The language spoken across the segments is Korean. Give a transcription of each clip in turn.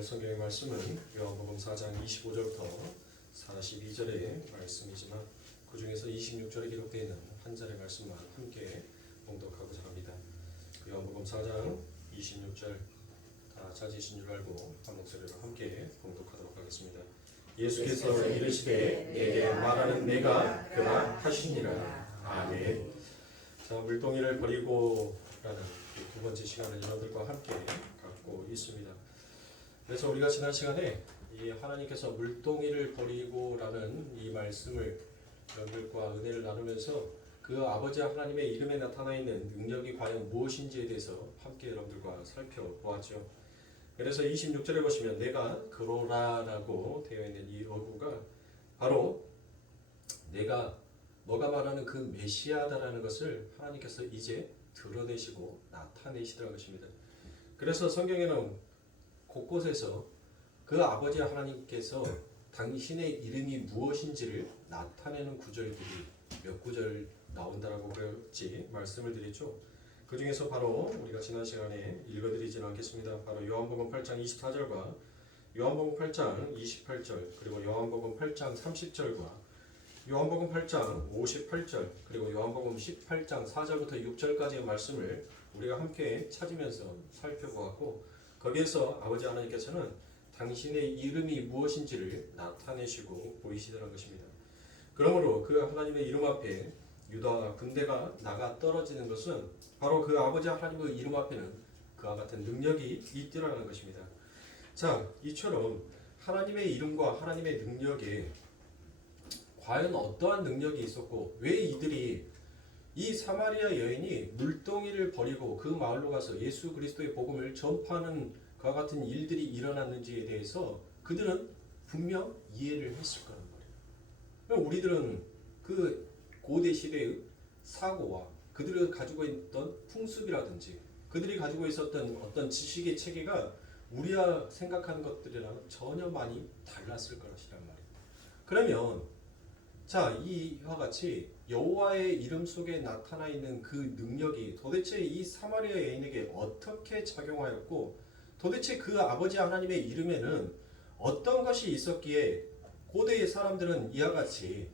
오늘 성경의 말씀은 요한복음 4장 25절부터 42절의 말씀이지만 그 중에서 26절에 기록되어 있는 한 절의 말씀만 함께 봉독하고자 합니다. 요한복음 4장 26절 다 찾으신 줄 알고 한 목소리로 함께 봉독하도록 하겠습니다. 예수께서 이르시되 내게 말하는 내가 그라 하시니라. 아멘. 자, 물동이를 버리고 라는 두 번째 시간을 여러분들과 함께 갖고 있습니다. 그래서 우리가 지난 시간에 이 하나님께서 물동이를 버리고 라는 이 말씀을 여러분들과 은혜를 나누면서 그 아버지 하나님의 이름에 나타나 있는 능력이 과연 무엇인지에 대해서 함께 여러분들과 살펴보았죠. 그래서 26절에 보시면 내가 그로라라고 되어 있는 이 어구가 바로 너가 말하는 그 메시아다라는 것을 하나님께서 이제 드러내시고 나타내시더라는 것입니다. 그래서 성경에는 곳곳에서 그 아버지 하나님께서 당신의 이름이 무엇인지를 나타내는 구절들이 몇 구절 나온다라고 그랬지 말씀을 드렸죠. 그 중에서 바로 우리가 지난 시간에 읽어드리지는 않겠습니다. 바로 요한복음 8장 24절과 요한복음 8장 28절 그리고 요한복음 8장 30절과 요한복음 8장 58절 그리고 요한복음 18장 4절부터 6절까지의 말씀을 우리가 함께 찾으면서 살펴보았고 거기에서 아버지 하나님께서는 당신의 이름이 무엇인지를 나타내시고 보이시더라는 것입니다. 그러므로 그 하나님의 이름 앞에 유다 군대가 나가 떨어지는 것은 바로 그 아버지 하나님의 이름 앞에는 그와 같은 능력이 있더라는 것입니다. 자, 이처럼 하나님의 이름과 하나님의 능력에 과연 어떠한 능력이 있었고 왜 이들이 이 사마리아 여인이 물동이를 버리고 그 마을로 가서 예수 그리스도의 복음을 전파하는 그와 같은 일들이 일어났는지에 대해서 그들은 분명 이해를 했을 거란 말이에요. 우리들은 그 고대 시대의 사고와 그들이 가지고 있던 풍습이라든지 그들이 가지고 있었던 어떤 지식의 체계가 우리가 생각하는 것들이랑 전혀 많이 달랐을 것이란 말이에요. 그러면 자, 이와 같이 여호와의 이름 속에 나타나 있는 그 능력이 도대체 이 사마리아 여인에게 어떻게 작용하였고 도대체 그 아버지 하나님의 이름에는 어떤 것이 있었기에 고대의 사람들은 이와 같이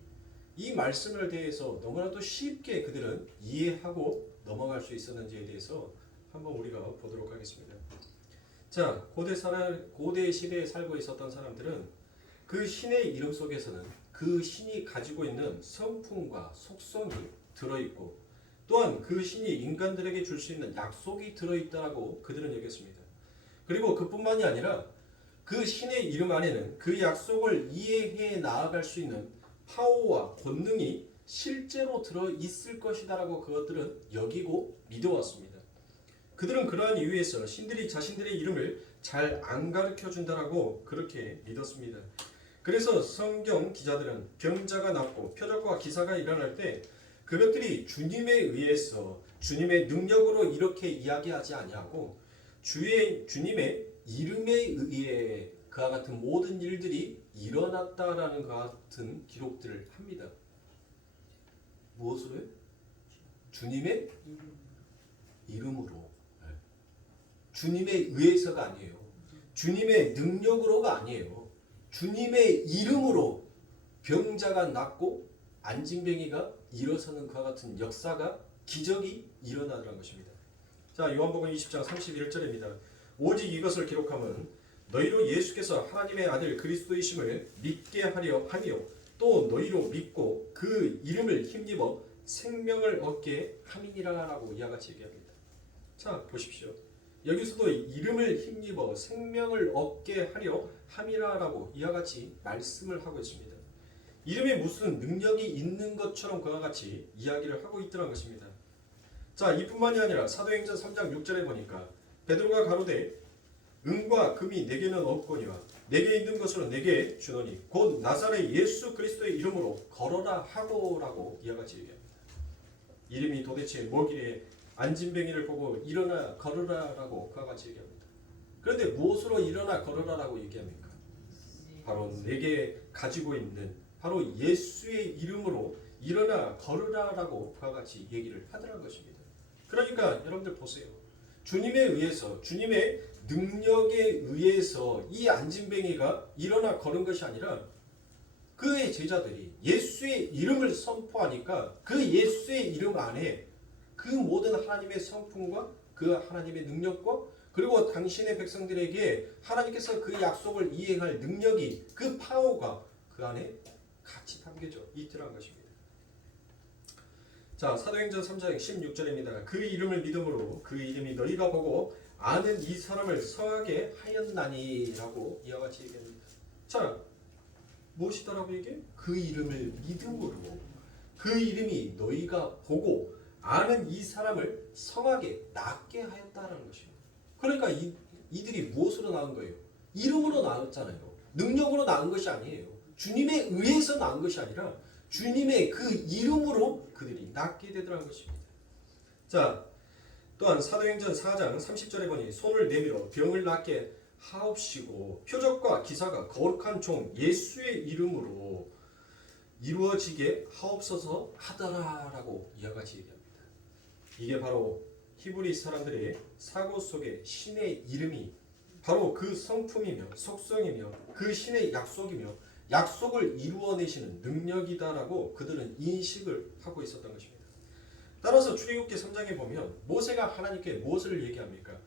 이 말씀을 대해서 너무나도 쉽게 그들은 이해하고 넘어갈 수 있었는지에 대해서 한번 우리가 보도록 하겠습니다. 자, 고대 시대에 살고 있었던 사람들은 그 신의 이름 속에서는 그 신이 가지고 있는 성품과 속성이 들어있고 또한 그 신이 인간들에게 줄 수 있는 약속이 들어있다고 그들은 여겼습니다. 그리고 그뿐만이 아니라 그 신의 이름 안에는 그 약속을 이해해 나아갈 수 있는 파워와 권능이 실제로 들어있을 것이다라고 그것들은 여기고 믿어왔습니다. 그들은 그러한 이유에서 신들이 자신들의 이름을 잘 안 가르쳐준다라고 그렇게 믿었습니다. 그래서 성경 기자들은 병자가 낫고 표적과 기사가 일어날 때 그것들이 주님에 의해서 주님의 능력으로 이렇게 이야기하지 아니하고 주님의 이름에 의해 그와 같은 모든 일들이 일어났다라는 그와 같은 기록들을 합니다. 무엇으로요? 주님의 이름으로. 주님에 의해서가 아니에요. 주님의 능력으로가 아니에요. 주님의 이름으로 병자가 낫고 안진뱅이가 일어서는 그와 같은 역사가 기적이 일어나더라는 것입니다. 자, 요한복음 20장 31절입니다. 오직 이것을 기록함은 너희로 예수께서 하나님의 아들 그리스도이심을 믿게 하려 하며 또 너희로 믿고 그 이름을 힘입어 생명을 얻게 함이니라라고 이와 같이 얘기합니다. 자, 보십시오. 여기서도 이름을 힘입어 생명을 얻게 하려 함이라라고 이와 같이 말씀을 하고 있습니다. 이름에 무슨 능력이 있는 것처럼 그와 같이 이야기를 하고 있더라는 것입니다. 자, 이뿐만이 아니라 사도행전 3장 6절에 보니까 베드로가 가로되 은과 금이 내게는 없거니와 내게 있는 것으로 내게 주노니 곧 나사렛 예수 그리스도의 이름으로 걸어라 하고라고 이와 같이 얘기합니다. 이름이 도대체 뭐기에 안진뱅이를 보고 일어나 걸으라라고 그와 같이 얘기합니다. 그런데 무엇으로 일어나 걸으라라고 얘기합니까? 바로 내게 가지고 있는 바로 예수의 이름으로 일어나 걸으라라고 그와 같이 얘기를 하더라는 것입니다. 그러니까 여러분들 보세요. 주님에 의해서, 주님의 능력에 의해서 이 안진뱅이가 일어나 걸은 것이 아니라 그의 제자들이 예수의 이름을 선포하니까 그 예수의 이름 안에 그 모든 하나님의 성품과 그 하나님의 능력과 그리고 당신의 백성들에게 하나님께서 그 약속을 이행할 능력이 그 파워가 그 안에 같이 담겨져 있더란 것입니다. 자, 사도행전 3장 16절입니다. 그 이름을 믿음으로 그 이름이 너희가 보고 아는 이 사람을 성하게 하였나니라고 이와 같이 얘기합니다. 자, 무엇이더라고 이게? 그 이름을 믿음으로 그 이름이 너희가 보고 아는 이 사람을 성하게 낫게 하였다라는 것입니다. 그러니까 이들이 무엇으로 낳은 거예요? 이름으로 낳았잖아요. 능력으로 낳은 것이 아니에요. 주님에 의해서 낳은 것이 아니라 주님의 그 이름으로 그들이 낫게 되더라는 것입니다. 자, 또한 사도행전 4장 30절에 보니 손을 내밀어 병을 낫게 하옵시고 표적과 기사가 거룩한 종 예수의 이름으로 이루어지게 하옵소서 하더라라고 이와 같이 얘기합니다. 이게 바로 히브리 사람들의 사고 속에 신의 이름이 바로 그 성품이며 속성이며 그 신의 약속이며 약속을 이루어내시는 능력이다라고 그들은 인식을 하고 있었던 것입니다. 따라서 출애굽기 3장에 보면 모세가 하나님께 무엇을 얘기합니까?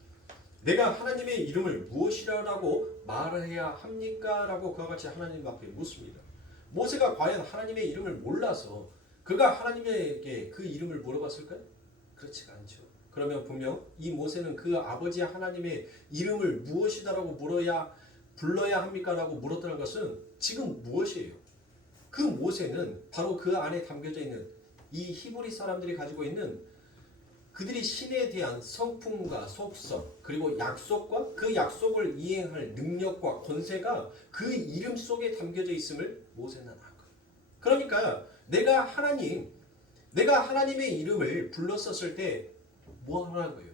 내가 하나님의 이름을 무엇이라고 말해야 합니까? 라고 그와 같이 하나님 앞에 묻습니다. 모세가 과연 하나님의 이름을 몰라서 그가 하나님에게 그 이름을 물어봤을까요? 그렇지가 않죠. 그러면 분명 이 모세는 그 아버지 하나님의 이름을 무엇이다라고 불러야 합니까? 라고 물었다는 것은 지금 무엇이에요? 그 모세는 바로 그 안에 담겨져 있는 이 히브리 사람들이 가지고 있는 그들이 신에 대한 성품과 속성 그리고 약속과 그 약속을 이행할 능력과 권세가 그 이름 속에 담겨져 있음을 모세는 알고. 그러니까 내가 하나님의 이름을 불렀었을 때 뭐 하라는 거예요?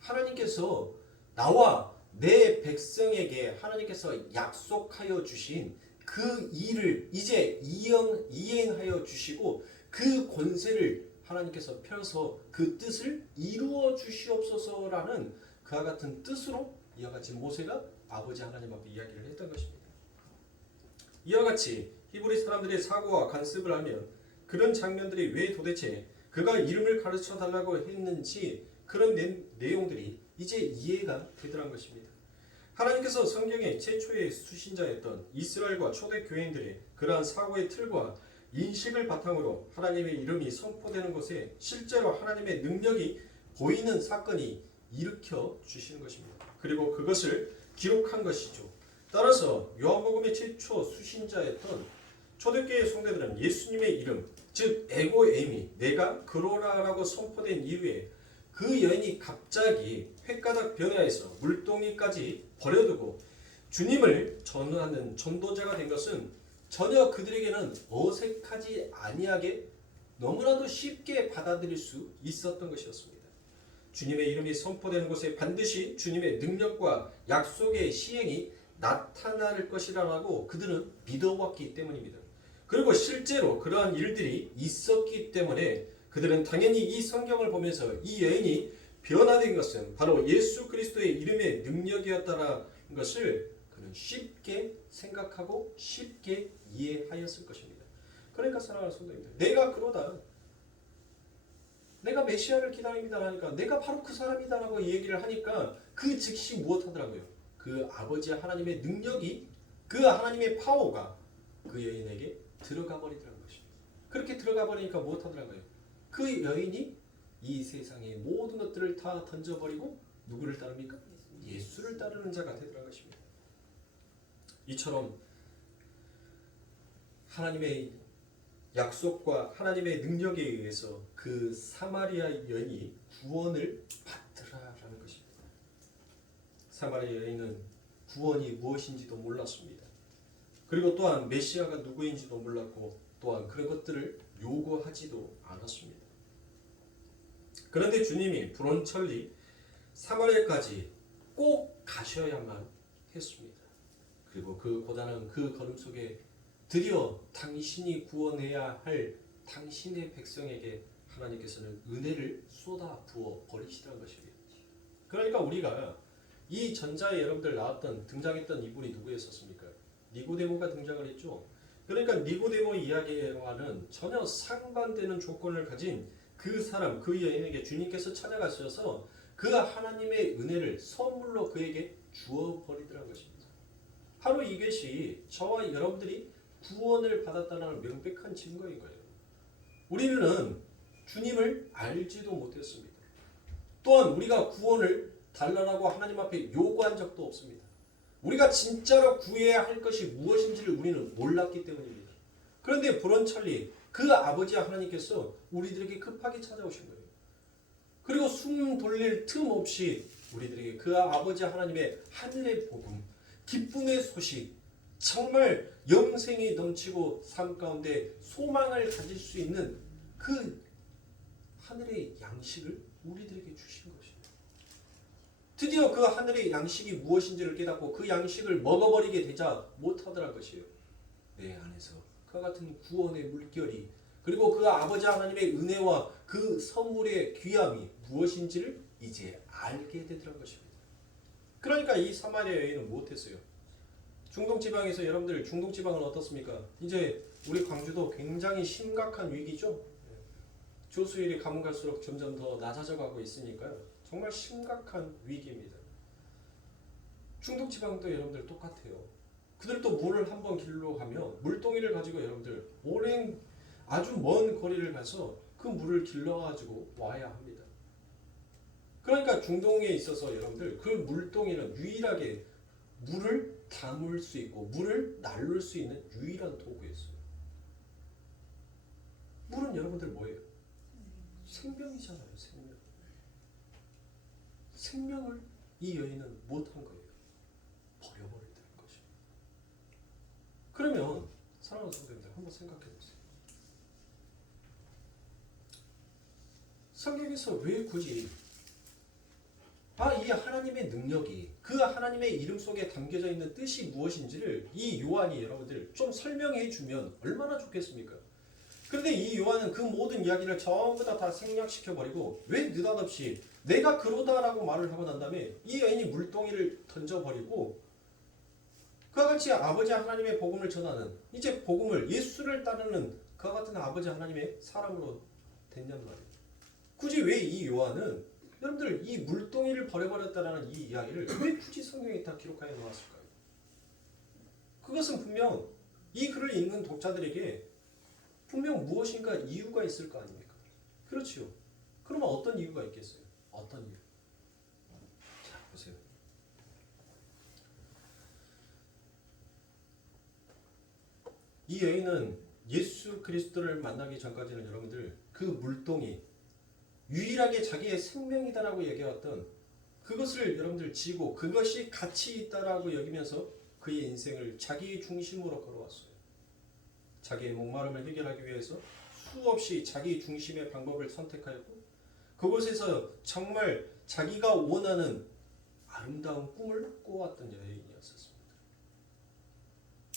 하나님께서 나와 내 백성에게 하나님께서 약속하여 주신 그 일을 이제 이행하여 주시고 그 권세를 하나님께서 펴서 그 뜻을 이루어 주시옵소서라는 그와 같은 뜻으로 이와 같이 모세가 아버지 하나님 앞에 이야기를 했던 것입니다. 이와 같이 히브리 사람들의 사고와 관습을 하면 그런 장면들이 왜 도대체 그가 이름을 가르쳐 달라고 했는지 그런 내용들이 이제 이해가 되더란 것입니다. 하나님께서 성경의 최초의 수신자였던 이스라엘과 초대 교인들의 그러한 사고의 틀과 인식을 바탕으로 하나님의 이름이 선포되는 곳에 실제로 하나님의 능력이 보이는 사건이 일으켜 주시는 것입니다. 그리고 그것을 기록한 것이죠. 따라서 요한복음의 최초 수신자였던 초대교회 성도들은 예수님의 이름, 즉 에고에미, 내가 그로라라고 선포된 이후에 그 여인이 갑자기 횟가닥 변화해서 물동이까지 버려두고 주님을 전하는 전도자가 된 것은 전혀 그들에게는 어색하지 아니하게 너무나도 쉽게 받아들일 수 있었던 것이었습니다. 주님의 이름이 선포되는 곳에 반드시 주님의 능력과 약속의 시행이 나타날 것이라고 그들은 믿어왔기 때문입니다. 그리고 실제로 그러한 일들이 있었기 때문에 그들은 당연히 이 성경을 보면서 이 여인이 변화된 것은 바로 예수 그리스도의 이름의 능력이었다는 것을 그는 쉽게 생각하고 쉽게 이해하였을 것입니다. 그러니까 사랑하는 성도님들, 내가 그러다, 내가 메시아를 기다립니다 하니까 내가 바로 그 사람이다라고 얘기를 하니까 그 즉시 무엇하더라고요? 그 아버지 하나님의 능력이, 그 하나님의 파워가 그 여인에게 들어가 버리더라는 것입니다. 그렇게 들어가 버리니까 무엇하더라고요? 그 여인이 이 세상의 모든 것들을 다 던져버리고 누구를 따릅니까? 예수를 따르는 자가 되더라는 것입니다. 이처럼 하나님의 약속과 하나님의 능력에 의해서 그 사마리아 여인이 구원을 받더라라는 것입니다. 사마리아 여인은 구원이 무엇인지도 몰랐습니다. 그리고 또한 메시아가 누구인지도 몰랐고 또한 그런 것들을 요구하지도 않았습니다. 그런데 주님이 불원천리 사마리아까지 꼭 가셔야만 했습니다. 그리고 그 고단한 그 걸음 속에 드디어 당신이 구원해야 할 당신의 백성에게 하나님께서는 은혜를 쏟아 부어 버리시던 것입니다. 그러니까 우리가 이 전자에 여러분들 나왔던 등장했던 이분이 누구였었습니까? 니고데모가 등장을 했죠. 그러니까 니고데모 이야기와는 전혀 상반되는 조건을 가진 그 사람, 그 여인에게 주님께서 찾아가셔서 그 하나님의 은혜를 선물로 그에게 주어 버리더라는 것입니다. 바로 이것이 저와 여러분들이 구원을 받았다는 명백한 증거인 거예요. 우리는 주님을 알지도 못했습니다. 또한 우리가 구원을 달라고 하나님 앞에 요구한 적도 없습니다. 우리가 진짜로 구해야 할 것이 무엇인지를 우리는 몰랐기 때문입니다. 그런데 불언찰리 그 아버지 하나님께서 우리들에게 급하게 찾아오신 거예요. 그리고 숨 돌릴 틈 없이 우리들에게 그 아버지 하나님의 하늘의 복음, 기쁨의 소식, 정말 영생이 넘치고 삶 가운데 소망을 가질 수 있는 그 하늘의 양식을 우리들에게 주신 것입니다. 드디어 그 하늘의 양식이 무엇인지를 깨닫고 그 양식을 먹어버리게 되자 못하더란 것이에요. 내 안에서 그와 같은 구원의 물결이, 그리고 그 아버지 하나님의 은혜와 그 선물의 귀함이 무엇인지를 이제 알게 되더란 것입니다. 그러니까 이 사마리아 여인은 못했어요. 중동지방에서 여러분들 중동지방은 어떻습니까? 이제 우리 광주도 굉장히 심각한 위기죠. 조수율이 가면 갈수록 점점 더 낮아져 가고 있으니까요. 정말 심각한 위기입니다. 중동지방도 여러분들 똑같아요. 그들도 물을 한번 길러 가면 물동이를 가지고 여러분들 오랜 아주 먼 거리를 가서 그 물을 길러가지고 와야 합니다. 그러니까 중동에 있어서 여러분들 그 물동이는 유일하게 물을 담을 수 있고 물을 나눌 수 있는 유일한 도구였어요. 물은 여러분들 뭐예요? 생명이잖아요. 생명. 생명을 이 여인은 못한 거예요. 버려버리는 것입니다. 그러면 사랑하는 성도님들 한번 생각해 보세요. 성경에서 왜 굳이 이 하나님의 능력이, 그 하나님의 이름 속에 담겨져 있는 뜻이 무엇인지를 이 요한이 여러분들 좀 설명해 주면 얼마나 좋겠습니까? 그런데 이 요한은 그 모든 이야기를 전부 다 생략시켜 버리고 왜 느닷없이 내가 그러다라고 말을 하고 난 다음에 이 여인이 물동이를 던져버리고 그와 같이 아버지 하나님의 복음을 전하는, 이제 복음을 예수를 따르는 그와 같은 아버지 하나님의 사람으로 됐냔 말이에요. 굳이 왜 이 요한은 여러분들 이 물동이를 버려버렸다라는 이 이야기를 왜 굳이 성경에 다 기록하여 놓았을까요? 그것은 분명 이 글을 읽는 독자들에게 분명 무엇인가 이유가 있을 거 아닙니까? 그렇지요. 그러면 어떤 이유가 있겠어요? 어떤 이유? 자, 보세요. 이 여인은 예수 그리스도를 만나기 전까지는 여러분들 그 물동이 유일하게 자기의 생명이다라고 얘기해왔던 그것을 여러분들 지고 그것이 가치 있다라고 여기면서 그의 인생을 자기 중심으로 걸어왔어요. 자기의 목마름을 해결하기 위해서 수없이 자기 중심의 방법을 선택하였고 그곳에서 정말 자기가 원하는 아름다운 꿈을 꾸어왔던 여인이었습니다.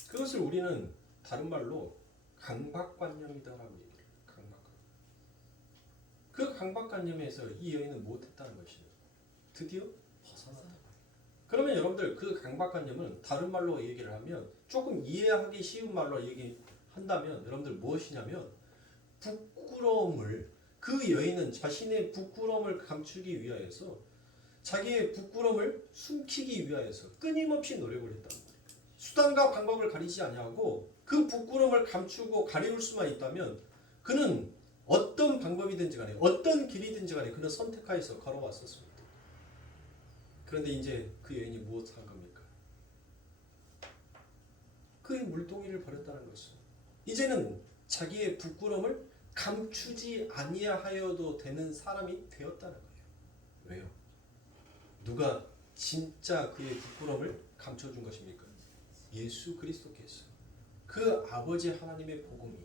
그것을 우리는 다른 말로 강박관념이다라고 얘기해요. 그 강박관념에서 이 여인은 못했다는 것이에요. 드디어 벗어났다. 그러면 여러분들 그 강박관념은 다른 말로 얘기를 하면 조금 이해하기 쉬운 말로 얘기한다면 여러분들 무엇이냐면 부끄러움을, 그 여인은 자신의 부끄러움을 감추기 위하여서 자기의 부끄러움을 숨기기 위하여서 끊임없이 노력을 했단 말이에요. 수단과 방법을 가리지 아니하고 그 부끄러움을 감추고 가리울 수만 있다면 그는 어떤 방법이든지 간에 어떤 길이든지 간에 그는 선택하여서 걸어왔었습니다. 그런데 이제 그 여인이 무엇을 한 겁니까? 그의 물동이를 버렸다는 것은 이제는 자기의 부끄러움을 감추지 아니하여도 되는 사람이 되었다는 거예요. 왜요? 누가 진짜 그의 부끄러움을 감춰준 것입니까? 예수 그리스도께서. 그 아버지 하나님의 복음이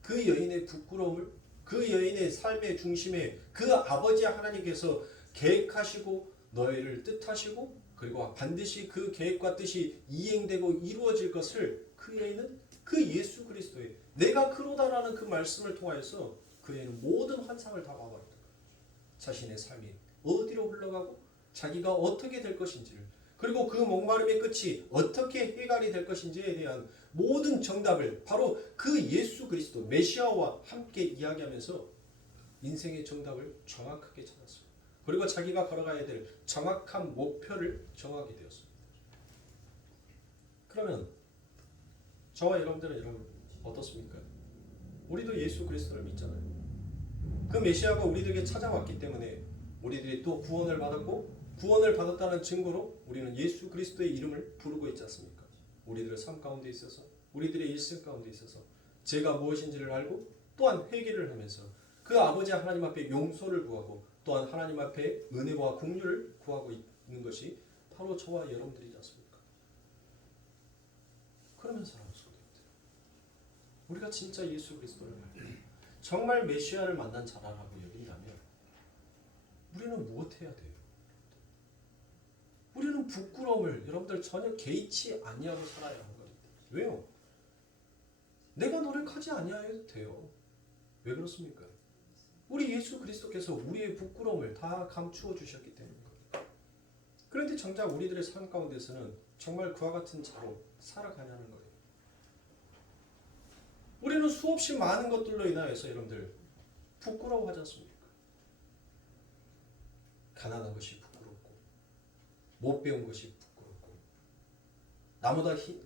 그 여인의 부끄러움을, 그 여인의 삶의 중심에 그 아버지 하나님께서 계획하시고 너희를 뜻하시고 그리고 반드시 그 계획과 뜻이 이행되고 이루어질 것을 그 여인은 그 예수 그리스도의 내가 그러다라는 그 말씀을 통하여서 그 여인은 모든 환상을 다 봐버렸다. 자신의 삶이 어디로 흘러가고 자기가 어떻게 될 것인지를, 그리고 그 목마름의 끝이 어떻게 해결이 될 것인지에 대한 모든 정답을 바로 그 예수 그리스도 메시아와 함께 이야기하면서 인생의 정답을 정확하게 찾았어요. 그리고 자기가 걸어가야 될 정확한 목표를 정하게 되었습니다. 그러면 저와 여러분들은 어떻습니까? 우리도 예수 그리스도를 믿잖아요. 그 메시아가 우리들에게 찾아왔기 때문에 우리들이 또 구원을 받았고, 구원을 받았다는 증거로 우리는 예수 그리스도의 이름을 부르고 있지 않습니까? 우리들의 삶 가운데 있어서, 우리들의 일생 가운데 있어서 죄가 무엇인지를 알고 또한 회개를 하면서 그 아버지 하나님 앞에 용서를 구하고 또한 하나님 앞에 은혜와 긍휼을 구하고 있는 것이 바로 저와 여러분들이지 않습니까? 그러면 사랑하는 성도님들, 우리가 진짜 예수 그리스도를 알고 정말 메시아를 만난 자라라고 여긴다면 우리는 무엇해야 돼요? 우리는 부끄러움을 여러분들 전혀 개의치 아니하고 살아야 하는 겁니다. 왜요? 내가 노력하지 아니해도 돼요. 왜 그렇습니까? 우리 예수 그리스도께서 우리의 부끄러움을 다 감추어 주셨기 때문입니다. 그런데 정작 우리들의 삶 가운데서는 정말 그와 같은 자로 살아가냐는 거예요. 우리는 수없이 많은 것들로 인하여서 여러분들 부끄러워하지 않습니까? 가난한 것이 부끄럽고, 못 배운 것이 부끄럽고,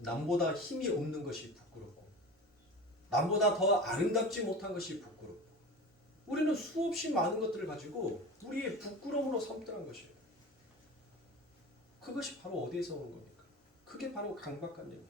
남보다 힘이 없는 것이 부끄럽고, 남보다 더 아름답지 못한 것이 부끄럽고, 우리는 수없이 많은 것들을 가지고 우리의 부끄러움으로 삼더란 것이에요. 그것이 바로 어디에서 오는 겁니까? 그게 바로 강박관념이에요.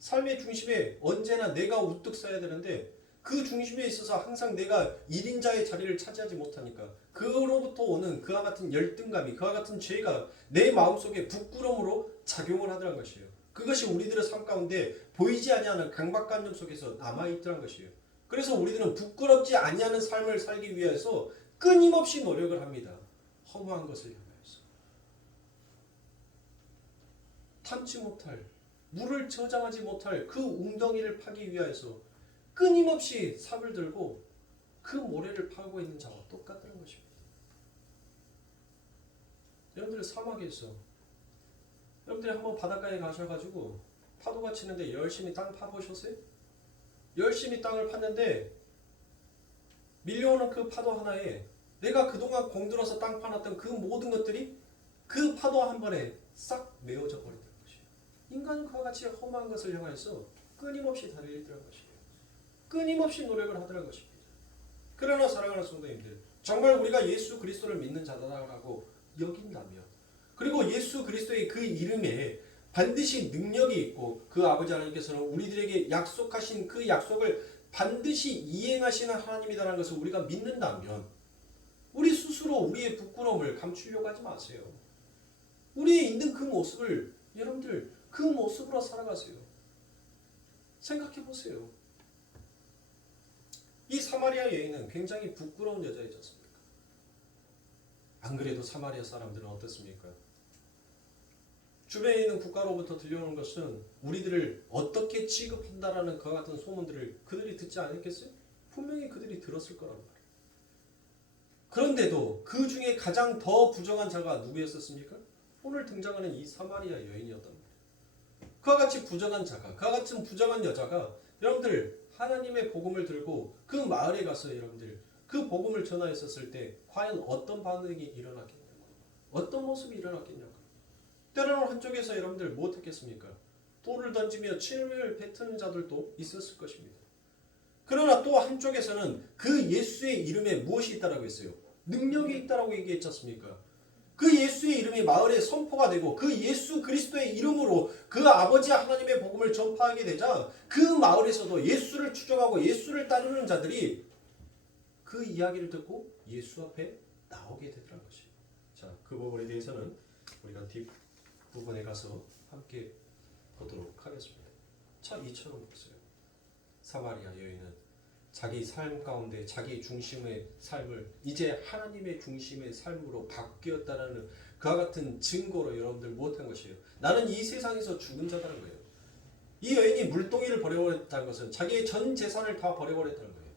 삶의 중심에 언제나 내가 우뚝 서야 되는데 그 중심에 있어서 항상 내가 1인자의 자리를 차지하지 못하니까 그로부터 오는 그와 같은 열등감이, 그와 같은 죄가 내 마음속에 부끄러움으로 작용을 하더란 것이에요. 그것이 우리들의 삶 가운데 보이지 아니하는 강박관념 속에서 남아있더란 것이에요. 그래서 우리들은 부끄럽지 아니하는 삶을 살기 위해서 끊임없이 노력을 합니다. 허무한 것을 향하여서. 탐지 못할, 물을 저장하지 못할 그 웅덩이를 파기 위하여서 끊임없이 삽을 들고 그 모래를 파고 있는 자와 똑같다는 것입니다. 여러분들 사막에서 여러분들이 한번 바닷가에 가셔가지고 파도가 치는데 열심히 땅 파보셨어요? 열심히 땅을 팠는데 밀려오는 그 파도 하나에 내가 그동안 공들여서 땅 파놨던 그 모든 것들이 그 파도 한 번에 싹 메워져 버린다는 것이에요. 인간은 그와 같이 험한 것을 향해서 끊임없이 달려있더란 것이에요. 끊임없이 노력을 하더란 것입니다. 그러나 사랑하는 성도님들, 정말 우리가 예수 그리스도를 믿는 자다라고 여긴다면, 그리고 예수 그리스도의 그 이름에 반드시 능력이 있고 그 아버지 하나님께서는 우리들에게 약속하신 그 약속을 반드시 이행하시는 하나님이라는 것을 우리가 믿는다면 우리 스스로 우리의 부끄러움을 감추려고 하지 마세요. 우리의 있는 그 모습을 여러분들 그 모습으로 살아가세요. 생각해 보세요. 이 사마리아 여인은 굉장히 부끄러운 여자이지 않습니까? 안 그래도 사마리아 사람들은 어떻습니까? 주변에 있는 국가로부터 들려오는 것은 우리들을 어떻게 취급한다라는 그와 같은 소문들을 그들이 듣지 않았겠어요? 분명히 그들이 들었을 거란 말이에요. 그런데도 그 중에 가장 더 부정한 자가 누구였었습니까? 오늘 등장하는 이 사마리아 여인이었단 말이에요. 그와 같이 부정한 자가, 그와 같은 부정한 여자가 여러분들 하나님의 복음을 들고 그 마을에 가서 여러분들 그 복음을 전하였었을 때 과연 어떤 반응이 일어났겠냐고, 어떤 모습이 일어났겠냐고. 때로는 한쪽에서 여러분들 무엇했겠습니까? 돌을 던지며 침을 뱉는 자들도 있었을 것입니다. 그러나 또 한쪽에서는 그 예수의 이름에 무엇이 있다라고 했어요? 능력이 있다라고 얘기했지 않습니까? 그 예수의 이름이 마을에 선포가 되고 그 예수 그리스도의 이름으로 그 아버지 하나님의 복음을 전파하게 되자 그 마을에서도 예수를 추종하고 예수를 따르는 자들이 그 이야기를 듣고 예수 앞에 나오게 되더라는 것이에요. 자, 그 부분에 대해서는 우리가 뒷부분에 가서 함께 보도록 하겠습니다. 자, 이처럼 보세요. 사마리아 여인은 자기 삶 가운데 자기 중심의 삶을 이제 하나님의 중심의 삶으로 바뀌었다는 그와 같은 증거로 여러분들 무엇한 것이에요? 나는 이 세상에서 죽은 자다는 거예요. 이 여인이 물동이를 버려버렸다는 것은 자기의 전 재산을 다 버려버렸다는 거예요.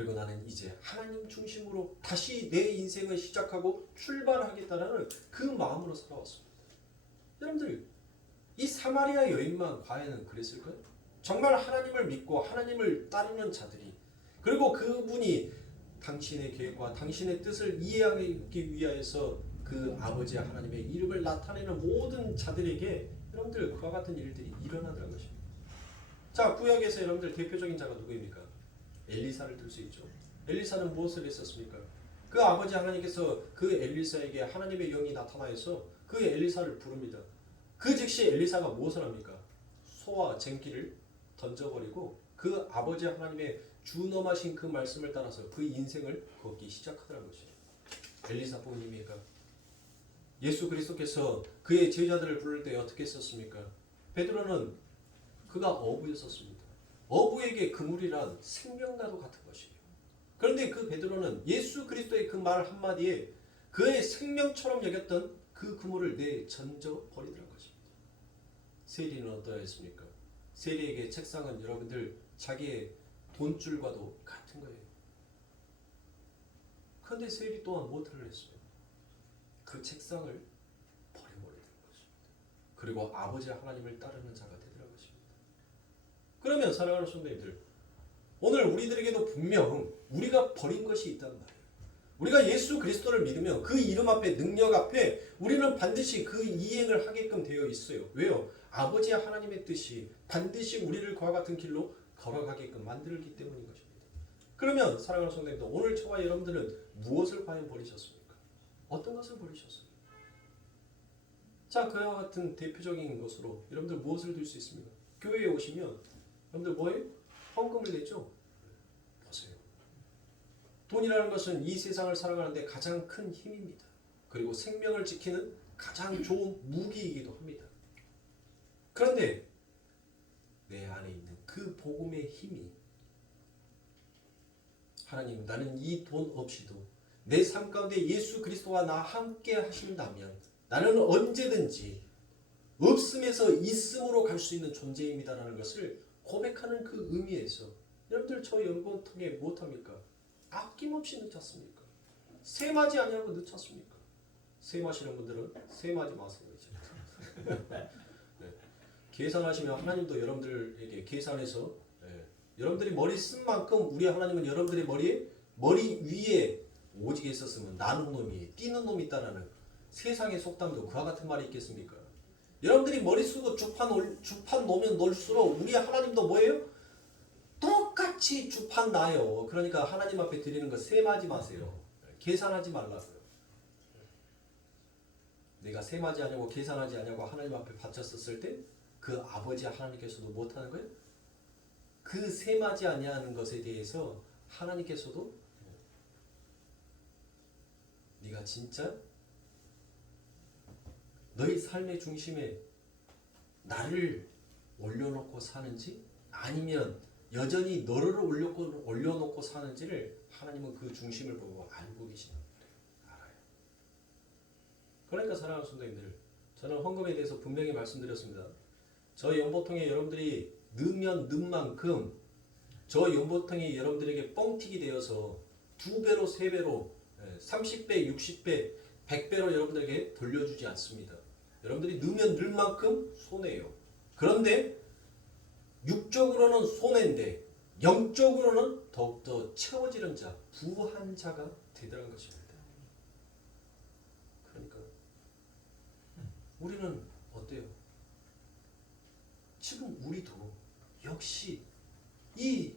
그리고 나는 이제 하나님 중심으로 다시 내 인생을 시작하고 출발하겠다라는 그 마음으로 살아왔습니다. 여러분들, 이 사마리아 여인만 과연 그랬을까요? 정말 하나님을 믿고 하나님을 따르는 자들이, 그리고 그분이 당신의 계획과 당신의 뜻을 이해하기 위하여서 그 아버지 하나님의 이름을 나타내는 모든 자들에게 여러분들 그와 같은 일들이 일어나더라는 것입니다. 자, 구약에서 여러분들 대표적인 자가 누구입니까? 엘리사를 들 수 있죠. 엘리사는 무엇을 했었습니까? 그 아버지 하나님께서 그 엘리사에게 하나님의 영이 나타나서 그 엘리사를 부릅니다. 그 즉시 엘리사가 무엇을 합니까? 소와 쟁기를 던져버리고 그 아버지 하나님의 준엄하신 그 말씀을 따라서 그 인생을 걷기 시작하더라는 것이죠. 엘리사뿐입니까? 예수 그리스도께서 그의 제자들을 부를 때 어떻게 했었습니까? 베드로는 그가 어부였었습니다. 어부에게 그물이란 생명과도 같은 것이에요. 그런데 그 베드로는 예수 그리스도의 그 말 한마디에 그의 생명처럼 여겼던 그 그물을 내던져 버리더라는 것입니다. 세리는 어떠했습니까? 세리에게 책상은 여러분들 자기의 돈줄과도 같은 거예요. 그런데 세리 또한 무엇을 했어요? 그 책상을 버려버리는 것입니다. 그리고 아버지 하나님을 따르는 자가 되더라는 것입니다. 그러면 사랑하는 성도님들, 오늘 우리들에게도 분명 우리가 버린 것이 있단 말이에요. 우리가 예수 그리스도를 믿으면 그 이름 앞에, 능력 앞에 우리는 반드시 그 이행을 하게끔 되어 있어요. 왜요? 아버지 하나님의 뜻이 반드시 우리를 그와 같은 길로 걸어가게끔 만들기 때문인 것입니다. 그러면 사랑하는 성도님들, 오늘 저와 여러분들은 무엇을 과연 버리셨습니까? 어떤 것을 버리셨습니까? 자, 그와 같은 대표적인 것으로 여러분들 무엇을 들 수 있습니까? 교회에 오시면 여러분들 뭐예요? 헌금을 냈죠? 보세요. 돈이라는 것은 이 세상을 살아가는데 가장 큰 힘입니다. 그리고 생명을 지키는 가장 좋은 무기이기도 합니다. 그런데 내 안에 있는 그 복음의 힘이, 하나님, 나는 이 돈 없이도 내 삶 가운데 예수 그리스도와 나 함께 하신다면 나는 언제든지 없음에서 있음으로 갈 수 있는 존재입니다라는 것을 고백하는 그 의미에서 여러분들 저 연구원 통해 무엇합니까? 아낌없이 넣잖습니까? 세마지 아니하고 넣잖습니까? 세마시는 분들은 세마지 마세요. 이제. 네. 계산하시면 하나님도 여러분들에게 계산해서, 여러분들이 머리 쓴 만큼 우리 하나님은 여러분들의 머리 위에 오직에 있었으면 나는 놈이 뛰는 놈이 있다라는 세상의 속담도 그와 같은 말이 있겠습니까? 여러분들이 머리 쓰고 주판 놓으면 놓을수록 우리 하나님도 뭐예요? 똑같이 주판 나요. 그러니까 하나님 앞에 드리는 거 세마지 마세요. 계산하지 말라고요. 내가 세마지 하냐고 계산하지 않냐고 하나님 앞에 바쳤었을 때 그 아버지 하나님께서도 못하는 거예요? 그 세마지 아니하는 것에 대해서 하나님께서도 네가 진짜 너희 삶의 중심에 나를 올려놓고 사는지 아니면 여전히 너를 올려놓고 사는지를 하나님은 그 중심을 보고 알고 계시는 거예요. 알아요. 그러니까 사랑하는 성도님들, 저는 헌금에 대해서 분명히 말씀드렸습니다. 저 연보통에 여러분들이 넣으면 넣은 만큼 저 연보통이 여러분들에게 뻥튀기 되어서 2배로 3배로 30배 60배 100배로 여러분들에게 돌려주지 않습니다. 여러분들이 넣으면 넣을 만큼 손해요. 그런데 육적으로는 손해인데 영적으로는 더욱더 채워지는 자, 부한 자가 되더라는 것입니다. 그러니까 우리는 어때요? 지금 우리도 역시 이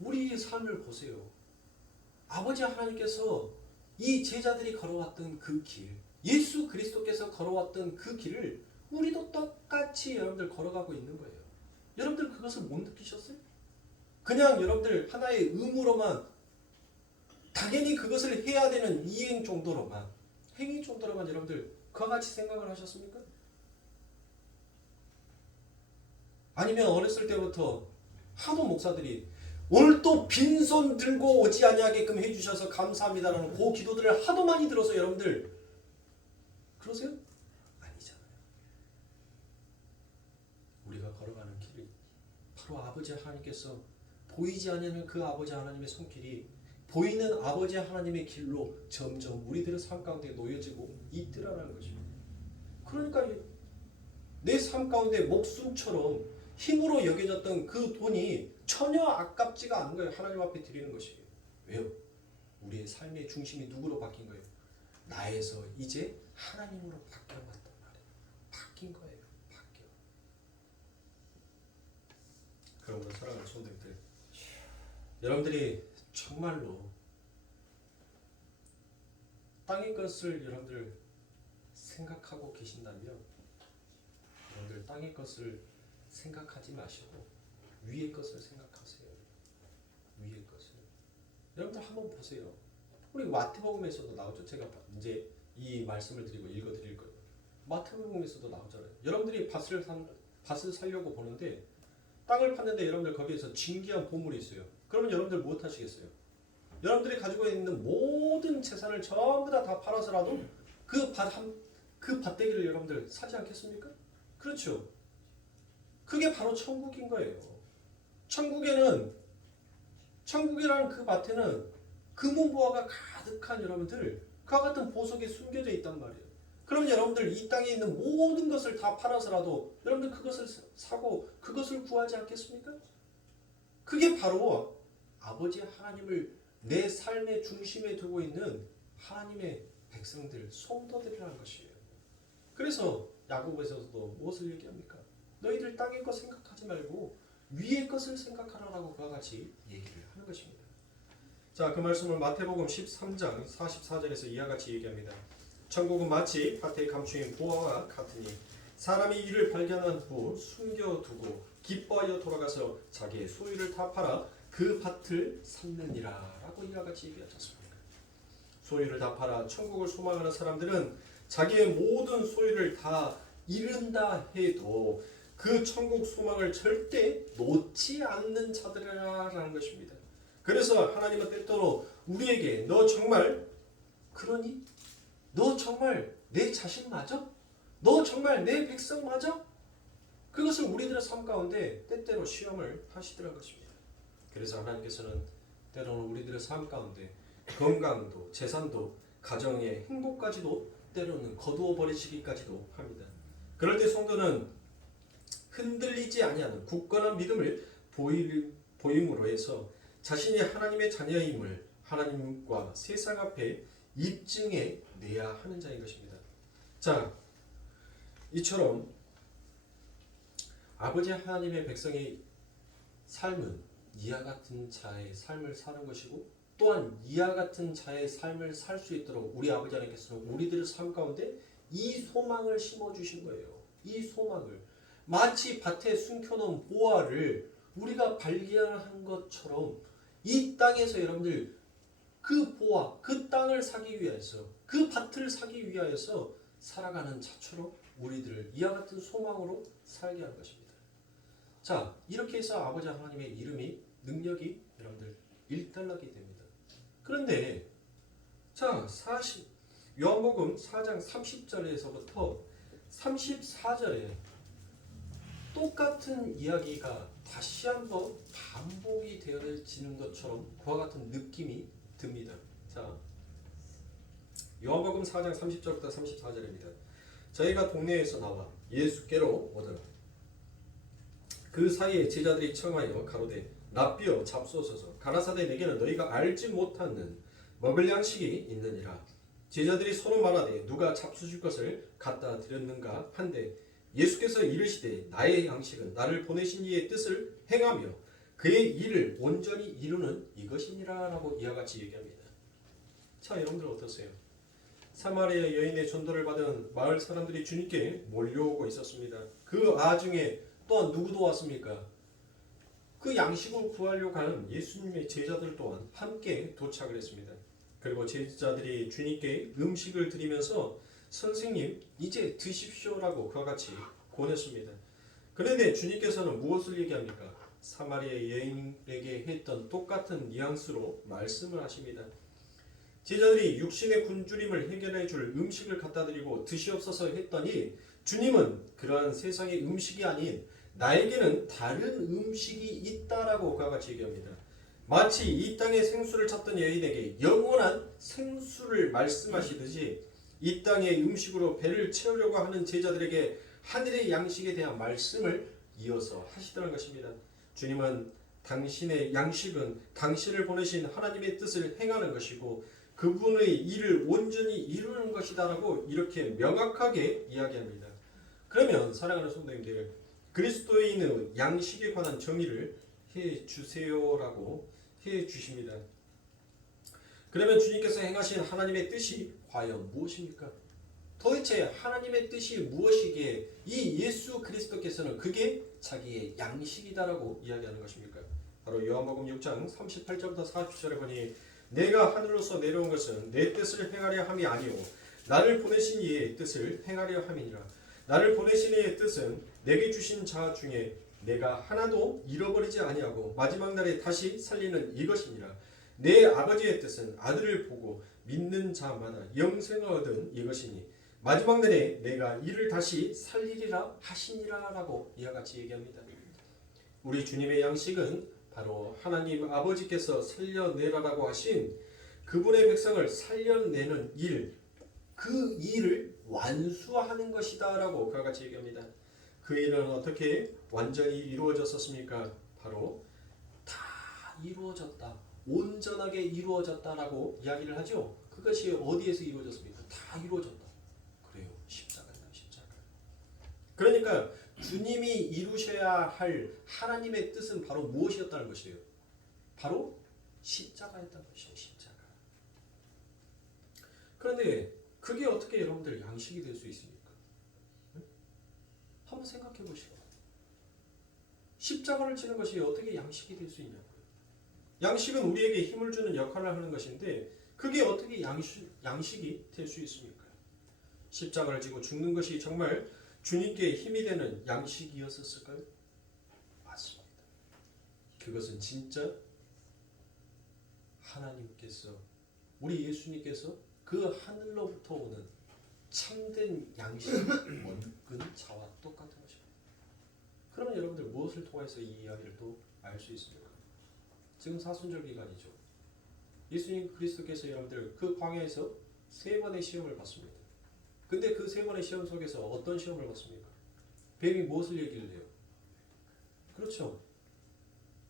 우리의 삶을 보세요. 아버지 하나님께서 이 제자들이 걸어왔던 그 길, 예수 그리스도께서 걸어왔던 그 길을 우리도 똑같이 여러분들 걸어가고 있는 거예요. 여러분들 그것을 못 느끼셨어요? 그냥 여러분들 하나의 의무로만, 당연히 그것을 해야 되는 이행 정도로만, 행위 정도로만 여러분들 그와 같이 생각을 하셨습니까? 아니면 어렸을 때부터 하도 목사들이 오늘 또 빈손 들고 오지 아니하게끔 해주셔서 감사합니다라는 그 기도들을 하도 많이 들어서 여러분들 그러세요? 아니잖아요. 우리가 걸어가는 길이 바로 아버지 하나님께서 보이지 않는 그 아버지 하나님의 손길이 보이는 아버지 하나님의 길로 점점 우리들의 삶 가운데 놓여지고 있더라는 것입니다. 그러니까 내 삶 가운데 목숨처럼 힘으로 여겨졌던 그 돈이 전혀 아깝지가 않은 거예요. 하나님 앞에 드리는 것이에요. 왜요? 우리의 삶의 중심이 누구로 바뀐 거예요? 나에서 이제 하나님으로 바뀌어갔단 말이에요. 바뀐 거예요. 바뀌어. 그러므로 사랑하는 손님들, 여러분들이 정말로 땅의 것을 여러분들 생각하고 계신다면 여러분들 땅의 것을 생각하지 마시고 위의 것을 생각하세요. 위의 것을. 여러분들 한번 보세요. 우리 마태복음에서도 나오죠. 제가 이제 이 말씀을 드리고 읽어드릴 거예요. 마태복음에서도 나오잖아요. 여러분들이 밭을 사려고 보는데 땅을 팠는데 여러분들 거기에서 진귀한 보물이 있어요. 그러면 여러분들 무엇 하시겠어요? 여러분들이 가지고 있는 모든 재산을 전부 다 팔아서라도 그 밭대기를 여러분들 사지 않겠습니까? 그렇죠. 그게 바로 천국인 거예요. 천국이라는 그 밭에는 금은보화가 가득한 여러분들 그와 같은 보석이 숨겨져 있단 말이에요. 그럼 여러분들 이 땅에 있는 모든 것을 다 팔아서라도 여러분들 그것을 사고 그것을 구하지 않겠습니까? 그게 바로 아버지 하나님을 내 삶의 중심에 두고 있는 하나님의 백성들, 성도들이라는 것이에요. 그래서 야고보에서도 무엇을 얘기합니까? 너희들 땅의 것 생각하지 말고 위의 것을 생각하라고 그와 같이 얘기를 하는 것입니다. 자, 그 말씀을 마태복음 13장 44절에서 이와 같이 얘기합니다. 천국은 마치 밭에 감추인 보화와 같으니 사람이 이를 발견한 후 숨겨두고 기뻐하여 돌아가서 자기의 소유를 다 팔아 그 밭을 샀느니라 라고 이와 같이 얘기하셨습니다. 소유를 다 팔아 천국을 소망하는 사람들은 자기의 모든 소유를 다 잃은다 해도 그 천국 소망을 절대 놓지 않는 자들이라는 것입니다. 그래서 하나님은 때때로 우리에게 너 정말 그러니? 너 정말 내 자식 맞아? 너 정말 내 백성 맞아? 그것을 우리들의 삶 가운데 때때로 시험을 하시더라는 것입니다. 그래서 하나님께서는 때로는 우리들의 삶 가운데 건강도, 재산도, 가정의 행복까지도 때로는 거두어 버리시기까지도 합니다. 그럴 때 성도는 흔들리지 아니하는 굳건한 믿음을 보임으로 해서 자신이 하나님의 자녀임을 하나님과 세상 앞에 입증해 내야 하는 자인 것입니다. 자, 이처럼 아버지 하나님의 백성의 삶은 이와 같은 자의 삶을 사는 것이고 또한 이와 같은 자의 삶을 살 수 있도록 우리 아버지 하나님께서는 우리들의 삶 가운데 이 소망을 심어주신 거예요. 이 소망을 마치 밭에 숨겨놓은 보화를 우리가 발견한 것처럼 이 땅에서 여러분들 그 보화, 그 땅을 사기 위해서 그 밭을 사기 위하여서 살아가는 자처럼 우리들을 이와 같은 소망으로 살게 한 것입니다. 자, 이렇게 해서 아버지 하나님의 이름이 능력이 여러분들 일단락이 됩니다. 그런데 자, 요한복음 4장 30절에서부터 34절에 똑같은 이야기가 다시 한번 반복이 되어지는 것처럼 그와 같은 느낌이 듭니다. 자, 요한복음 4장 30절부터 34절입니다. 저희가 동네에서 나와 예수께로 오더라. 그 사이에 제자들이 청하여 가로되 랍비여 잡수소서 가라사대 내게는 너희가 알지 못하는 먹을 양식이 있느니라. 제자들이 서로 말하되 누가 잡수실 것을 갖다 드렸는가 한데 예수께서 이르시되 나의 양식은 나를 보내신 이의 뜻을 행하며 그의 일을 온전히 이루는 이것이니라 라고 이와 같이 얘기합니다. 자, 여러분들 어떠세요? 사마리아 여인의 전도를 받은 마을 사람들이 주님께 몰려오고 있었습니다. 그 와중에 또한 누구도 왔습니까? 그 양식을 구하려고 하는 예수님의 제자들 또한 함께 도착을 했습니다. 그리고 제자들이 주님께 음식을 드리면서 선생님 이제 드십시오라고 그와 같이 권했습니다. 그런데 주님께서는 무엇을 얘기합니까? 사마리아 여인에게 했던 똑같은 뉘앙스로 말씀을 하십니다. 제자들이 육신의 굶주림을 해결해 줄 음식을 갖다 드리고 드시옵소서 했더니 주님은 그러한 세상의 음식이 아닌 나에게는 다른 음식이 있다라고 그와 같이 얘기합니다. 마치 이 땅의 생수를 찾던 여인에게 영원한 생수를 말씀하시듯이 이 땅의 음식으로 배를 채우려고 하는 제자들에게 하늘의 양식에 대한 말씀을 이어서 하시더란 것입니다. 주님은 당신의 양식은 당신을 보내신 하나님의 뜻을 행하는 것이고 그분의 일을 온전히 이루는 것이다라고 이렇게 명확하게 이야기합니다. 그러면 사랑하는 성도님들, 그리스도인의 양식에 관한 정의를 해 주세요라고 해 주십니다. 그러면 주님께서 행하신 하나님의 뜻이 과연 무엇입니까? 도대체 하나님의 뜻이 무엇이기에 이 예수 그리스도께서는 그게 자기의 양식이다라고 이야기하는 것입니까? 바로 요한복음 6장 38절부터 40절에 보니 내가 하늘로서 내려온 것은 내 뜻을 행하려 함이 아니오 나를 보내신 이의 뜻을 행하려 함이니라. 나를 보내신 이의 뜻은 내게 주신 자 중에 내가 하나도 잃어버리지 아니하고 마지막 날에 다시 살리는 이것이니라. 내 아버지의 뜻은 아들을 보고 믿는 자마다 영생을 얻은 이것이니 마지막 날에 내가 이를 다시 살리리라 하시니라 라고 이와 같이 얘기합니다. 우리 주님의 양식은 바로 하나님 아버지께서 살려내라라고 하신 그분의 백성을 살려내는 일, 그 일을 완수하는 것이다 라고 그와 같이 얘기합니다. 그 일은 어떻게 완전히 이루어졌었습니까? 바로 다 이루어졌다, 온전하게 이루어졌다라고 이야기를 하죠. 그것이 어디에서 이루어졌습니까? 다 이루어졌다. 그래요. 십자가다, 십자가. 그러니까 주님이 이루셔야 할 하나님의 뜻은 바로 무엇이었다는 것이에요? 바로 십자가였다는 것이에요. 십자가. 그런데 그게 어떻게 여러분들 양식이 될 수 있습니까? 한번 생각해 보시고 십자가를 지는 것이 어떻게 양식이 될 수 있냐고요. 양식은 우리에게 힘을 주는 역할을 하는 것인데 그게 어떻게 양식이 될 수 있습니까? 십자가를 지고 죽는 것이 정말 주님께 힘이 되는 양식이었을까요? 맞습니다. 그것은 진짜 하나님께서 우리 예수님께서 그 하늘로부터 오는 참된 양식 먹은 자와 똑같은 것입니다. 그러면 여러분들 무엇을 통해서 이 이야기를 또 알 수 있습니까? 지금 사순절 기간이죠. 예수님 그리스도께서 여러분들 그 광야에서 3번의 시험을 받습니다. 근데 그 3번의 시험 속에서 어떤 시험을 받습니까? 뱀이 무엇을 얘기를 해요? 그렇죠.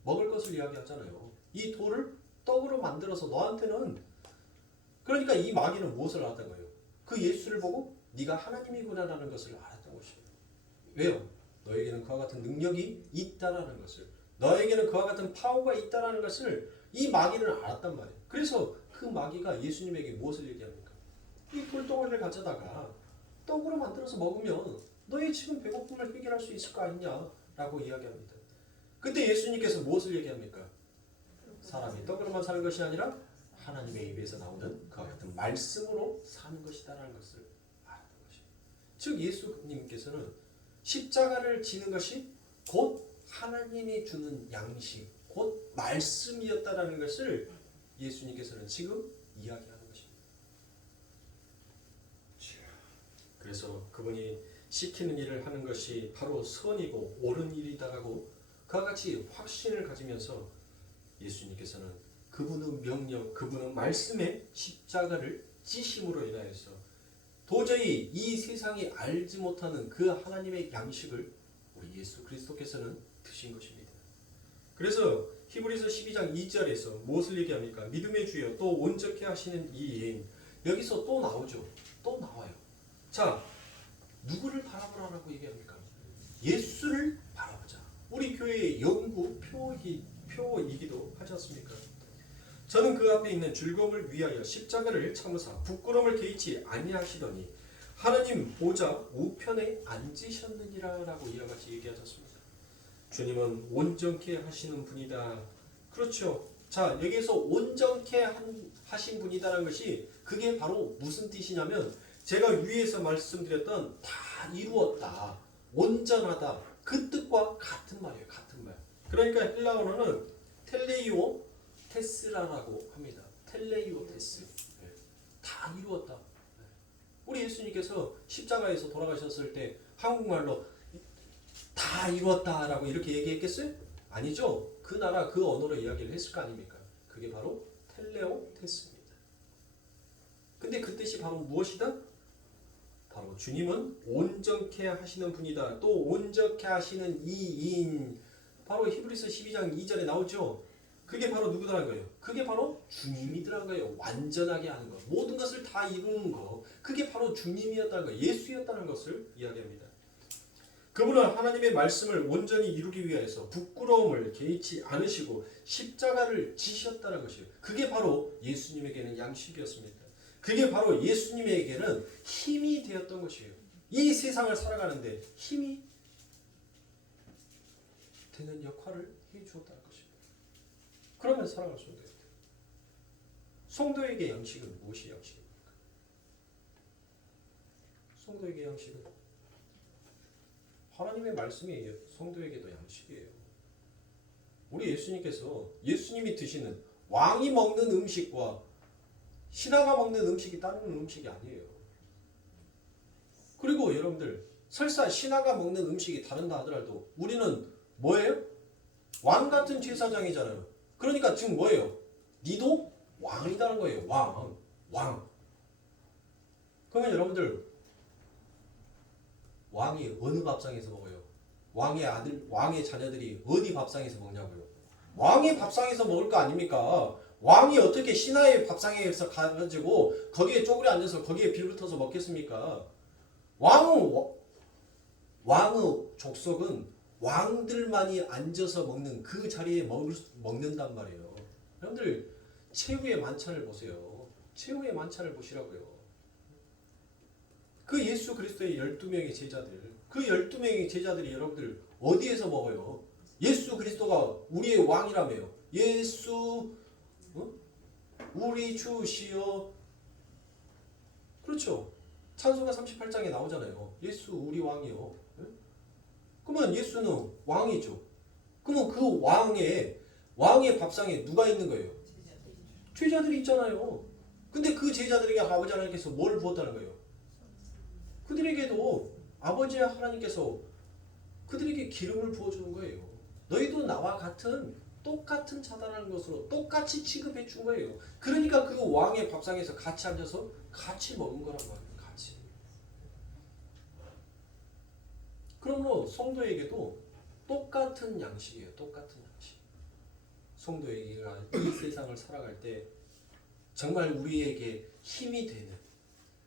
먹을 것을 이야기하잖아요. 이 돌을 떡으로 만들어서 너한테는, 그러니까 이 마귀는 무엇을 알았던 거예요? 그 예수를 보고 네가 하나님이구나라는 것을 알았던 것입니다. 왜요? 너에게는 그와 같은 능력이 있다라는 것을, 너에게는 그와 같은 파워가 있다라는 것을 이 마귀는 알았단 말이에요. 그래서 그 마귀가 예수님에게 무엇을 얘기합니까? 이 돌덩어리를 가져다가 떡으로 만들어서 먹으면 너의 지금 배고픔을 해결할 수 있을 거 아니냐라고 이야기합니다. 그때 예수님께서 무엇을 얘기합니까? 사람이 떡으로만 사는 것이 아니라 하나님의 입에서 나오는 그와 같은 말씀으로 사는 것이다라는 것을 알았던 것입니다. 즉 예수님께서는 십자가를 지는 것이 곧 하나님이 주는 양식, 곧 말씀이었다라는 것을 예수님께서는 지금 이야기하는 것입니다. 그래서 그분이 시키는 일을 하는 것이 바로 선이고 옳은 일이다라고 그와 같이 확신을 가지면서 예수님께서는 그분의 명령, 그분의 말씀에 십자가를 지심으로 인하여서 도저히 이 세상이 알지 못하는 그 하나님의 양식을 우리 예수 그리스도께서는 드신 것입니다. 그래서 히브리서 12장 2절에서 무엇을 얘기합니까? 믿음의 주여 또 온전케 하시는 이 예인. 여기서 또 나오죠. 또 나와요. 자, 누구를 바라보라고 얘기합니까? 예수를 바라보자. 우리 교회의 연구 표이기도 하지 않습니까? 저는 그 앞에 있는 즐거움을 위하여 십자가를 참으사 부끄러움을 개의치 아니하시더니 하나님 보좌 우편에 앉으셨느니라 라고 이와 같이 얘기하셨습니다. 주님은 온전케 하시는 분이다. 그렇죠. 자, 여기에서 온전케 하신 분이다라는 것이 그게 바로 무슨 뜻이냐면 제가 위에서 말씀드렸던 다 이루었다, 온전하다, 그 뜻과 같은 말이에요. 같은 말. 그러니까 헬라어로는 텔레이오 테스라라고 합니다. 텔레이오 테스. 다 이루었다. 우리 예수님께서 십자가에서 돌아가셨을 때 한국말로 다 이루었다라고 이렇게 얘기했겠어요? 아니죠. 그 나라 그 언어로 이야기를 했을 거 아닙니까? 그게 바로 텔레오테스입니다. 근데 그 뜻이 바로 무엇이다? 바로 주님은 온전케 하시는 분이다. 또 온전케 하시는 이인, 바로 히브리서 12장 2절에 나오죠. 그게 바로 누구더란 거예요? 그게 바로 주님이더란 거예요. 완전하게 하는 것, 모든 것을 다 이루는 것, 그게 바로 주님이었다는 거, 예수였다는 것을 이야기합니다. 그분은 하나님의 말씀을 온전히 이루기 위해서 부끄러움을 개의치 않으시고 십자가를 지셨다는 것이에요. 그게 바로 예수님에게는 양식이었습니다. 그게 바로 예수님에게는 힘이 되었던 것이에요. 이 세상을 살아가는데 힘이 되는 역할을 해주었다는 것입니다. 그러면 살아갈 수 있는 거예요. 성도에게 양식은 무엇이 양식입니까? 성도에게 양식은 하나님의 말씀이 성도에게도 양식이에요. 우리 예수님께서 예수님이 드시는 왕이 먹는 음식과 신하가 먹는 음식이 다른 음식이 아니에요. 그리고 여러분들 설사 신하가 먹는 음식이 다른다 하더라도 우리는 뭐예요? 왕 같은 제사장이잖아요. 그러니까 지금 뭐예요? 니도 왕이라는 거예요. 왕. 그러면 여러분들 왕이 어느 밥상에서 먹어요? 왕의 자녀들이 어디 밥상에서 먹냐고요? 왕의 밥상에서 먹을 거 아닙니까? 왕이 어떻게 신하의 밥상에서 가가지고 거기에 쪼그려 앉아서 거기에 빌붙어서 먹겠습니까? 왕의 족속은 왕들만이 앉아서 먹는 그 자리에 먹는단 말이에요. 여러분들 최후의 만찬을 보세요. 최후의 만찬을 보시라고요. 그 예수 그리스도의 12명의 제자들, 그 12명의 제자들이 여러분들 어디에서 먹어요? 예수 그리스도가 우리의 왕이라며요. 예수 우리 주시여. 그렇죠. 찬송가 38장에 나오잖아요. 예수 우리 왕이요. 그러면 예수는 왕이죠. 그러면 그 왕의 밥상에 누가 있는 거예요? 제자들이 있잖아요. 근데 그 제자들에게 아버지 하나님께서 뭘 부었다는 거예요? 그들에게도 아버지 하나님께서 그들에게 기름을 부어주는 거예요. 너희도 나와 같은 똑같은 자다라는 것으로 똑같이 취급해 준 거예요. 그러니까 그 왕의 밥상에서 같이 앉아서 같이 먹은 거란 말이에요. 같이. 그러므로 성도에게도 똑같은 양식이에요. 똑같은 양식. 성도에게가 이 세상을 살아갈 때 정말 우리에게 힘이 되는,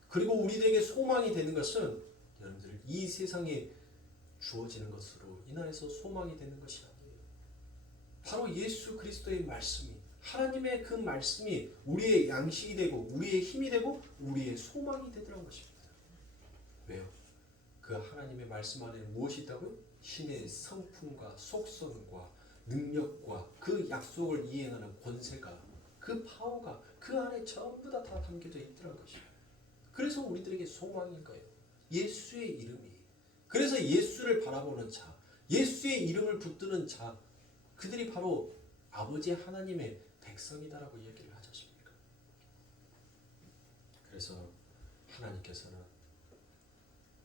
그리고 우리에게 소망이 되는 것은 여러분들 이 세상에 주어지는 것으로 인하여서 소망이 되는 것이 아니에요. 바로 예수 그리스도의 말씀이, 하나님의 그 말씀이 우리의 양식이 되고 우리의 힘이 되고 우리의 소망이 되더라는 것입니다. 왜요? 그 하나님의 말씀 안에 무엇이 있다고요? 신의 성품과 속성과 능력과 그 약속을 이행하는 권세가, 그 파워가 그 안에 전부 다 담겨져 있더라는 것입니다. 그래서 우리들에게 소망인 거예요. 예수의 이름이. 그래서 예수를 바라보는 자, 예수의 이름을 붙드는 자, 그들이 바로 아버지 하나님의 백성이다라고 얘기를 하지 않습니까? 그래서 하나님께서는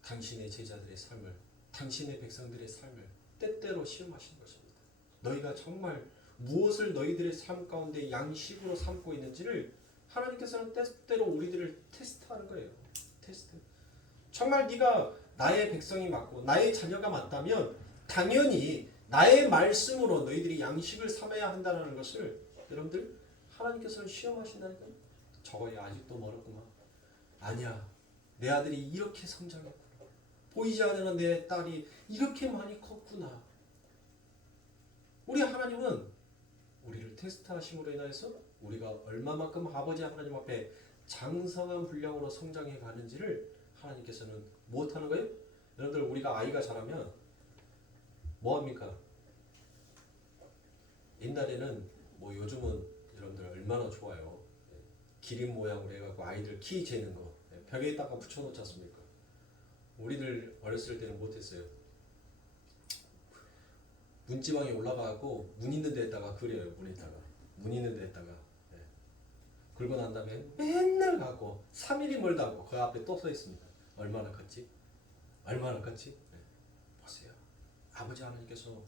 당신의 제자들의 삶을, 당신의 백성들의 삶을 때때로 시험하시는 것입니다. 너희가 정말 무엇을 너희들의 삶 가운데 양식으로 삼고 있는지를 하나님께서는 때때로 우리들을 테스트하는 거예요. 테스트. 정말 네가 나의 백성이 맞고 나의 자녀가 맞다면 당연히 나의 말씀으로 너희들이 양식을 삼아야 한다는 것을 여러분들 하나님께서는 시험하신다니까요. 저거야 아직도 멀었구만. 아니야. 내 아들이 이렇게 성장했구나. 보이지 않는 내 딸이 이렇게 많이 컸구나. 우리 하나님은 우리를 테스트하심으로 인해서 우리가 얼마만큼 아버지 하나님 앞에 장성한 분량으로 성장해 가는지를 하나님께서는 무엇하는 거예요? 여러분들 우리가 아이가 자라면 뭐합니까? 옛날에는 뭐 요즘은 여러분들 얼마나 좋아요. 기린 모양으로 해갖고 아이들 키 재는 거 벽에다가 붙여놓지 않습니까? 우리들 어렸을 때는 못했어요. 문지방에 올라가고 문 있는 데에다가 그려요. 문 있는 데에다가 긁고 난 다음에 맨날 가고 3일이 멀다고 그 앞에 또 서 있습니다. 얼마나 컸지? 얼마나 컸지? 보세요. 아버지 하나님께서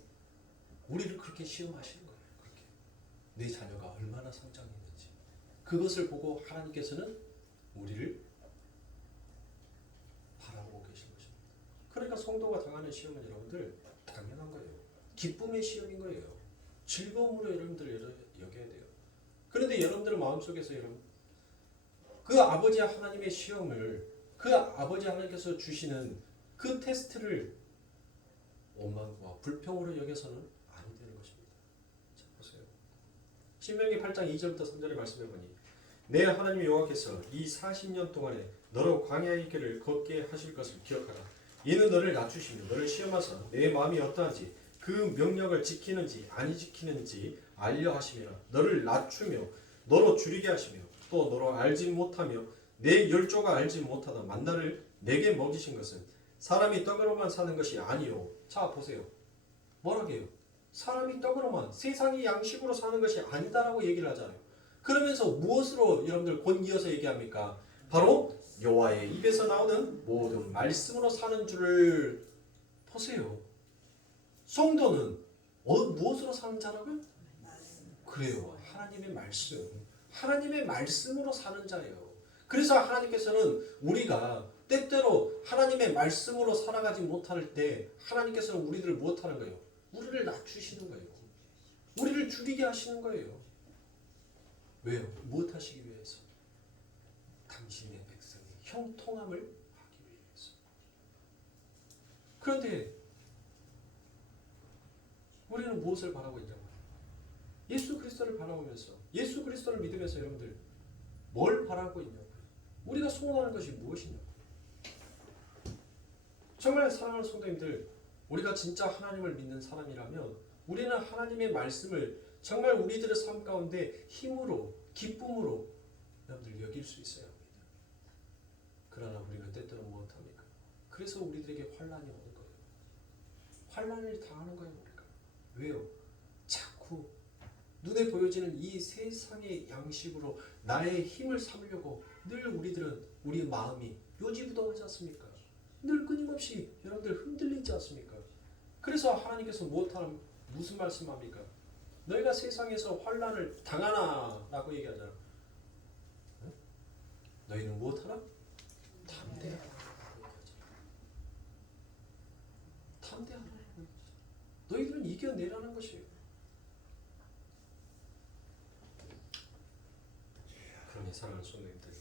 우리를 그렇게 시험하시는 거예요. 그렇게 내 자녀가 얼마나 성장했는지 그것을 보고 하나님께서는 우리를 바라보고 계신 것입니다. 그러니까 성도가 당하는 시험은 여러분들 당연한 거예요. 기쁨의 시험인 거예요. 즐거움으로 여러분들 여겨야 돼요. 그런데 여러분들 마음속에서 여러분 그 아버지 하나님의 시험을 그 아버지 하나님께서 주시는 그 테스트를 원망과 불평으로 여겨서는 안 되는 것입니다. 자, 보세요. 신명기 8장 2절부터 3절에 말씀해 보니 내 하나님 여호와께서 이 40년 동안에 너로 광야의 길을 걷게 하실 것을 기억하라. 이는 너를 낮추시며 너를 시험하사 내 마음이 어떠한지 그 명령을 지키는지 아니 지키는지 알려 하시며 너를 낮추며 너로 줄이게 하시며 또 너로 알지 못하며 내 열조가 알지 못하던 만나를 내게 먹이신 것은 사람이 떡으로만 사는 것이 아니요. 자 보세요. 뭐라게요? 사람이 떡으로만 세상이 양식으로 사는 것이 아니다라고 얘기를 하잖아요. 그러면서 무엇으로 여러분들 곧 이어서 얘기합니까? 바로 여호와의 입에서 나오는 모든 말씀으로 사는 줄을 보세요. 성도는 무엇으로 사는 자라고요? 그래요. 하나님의 말씀. 하나님의 말씀으로 사는 자예요. 그래서 하나님께서는 우리가 때때로 하나님의 말씀으로 살아가지 못할 때 하나님께서는 우리들을 무엇하는 거예요? 우리를 낮추시는 거예요. 우리를 줄이게 하시는 거예요. 왜요? 무엇 하시기 위해서? 당신의 백성이 형통함을 하기 위해서. 그런데 우리는 무엇을 바라고 있냐고요? 예수 그리스도를 바라보면서 예수 그리스도를 믿으면서 여러분들 뭘 바라고 있냐고요? 우리가 소원하는 것이 무엇이냐고요? 정말 사랑하는 성도님들, 우리가 진짜 하나님을 믿는 사람이라면 우리는 하나님의 말씀을 정말 우리들의 삶 가운데 힘으로 기쁨으로 여러분들 여길 수 있어야 합니다. 그러나 우리는 때때로 무엇합니까? 그래서 우리들에게 환난이 오는 거예요. 환난을 당하는 거예요. 우리가. 왜요? 자꾸 눈에 보여지는 이 세상의 양식으로 나의 힘을 삼으려고 늘 우리들은 우리 마음이 요지부동하지 않습니까? 늘 끊임없이 여러분들 흔들리지 않습니까? 그래서 하나님께서 무슨 말씀합니까? 너희가 세상에서 환난을 당하나 라고 얘기하잖아. 응? 너희는 무엇하라? 담대하라. 담대하라. 너희들은 이겨내라는 것이에요. 그러니 사랑하는 성도님들,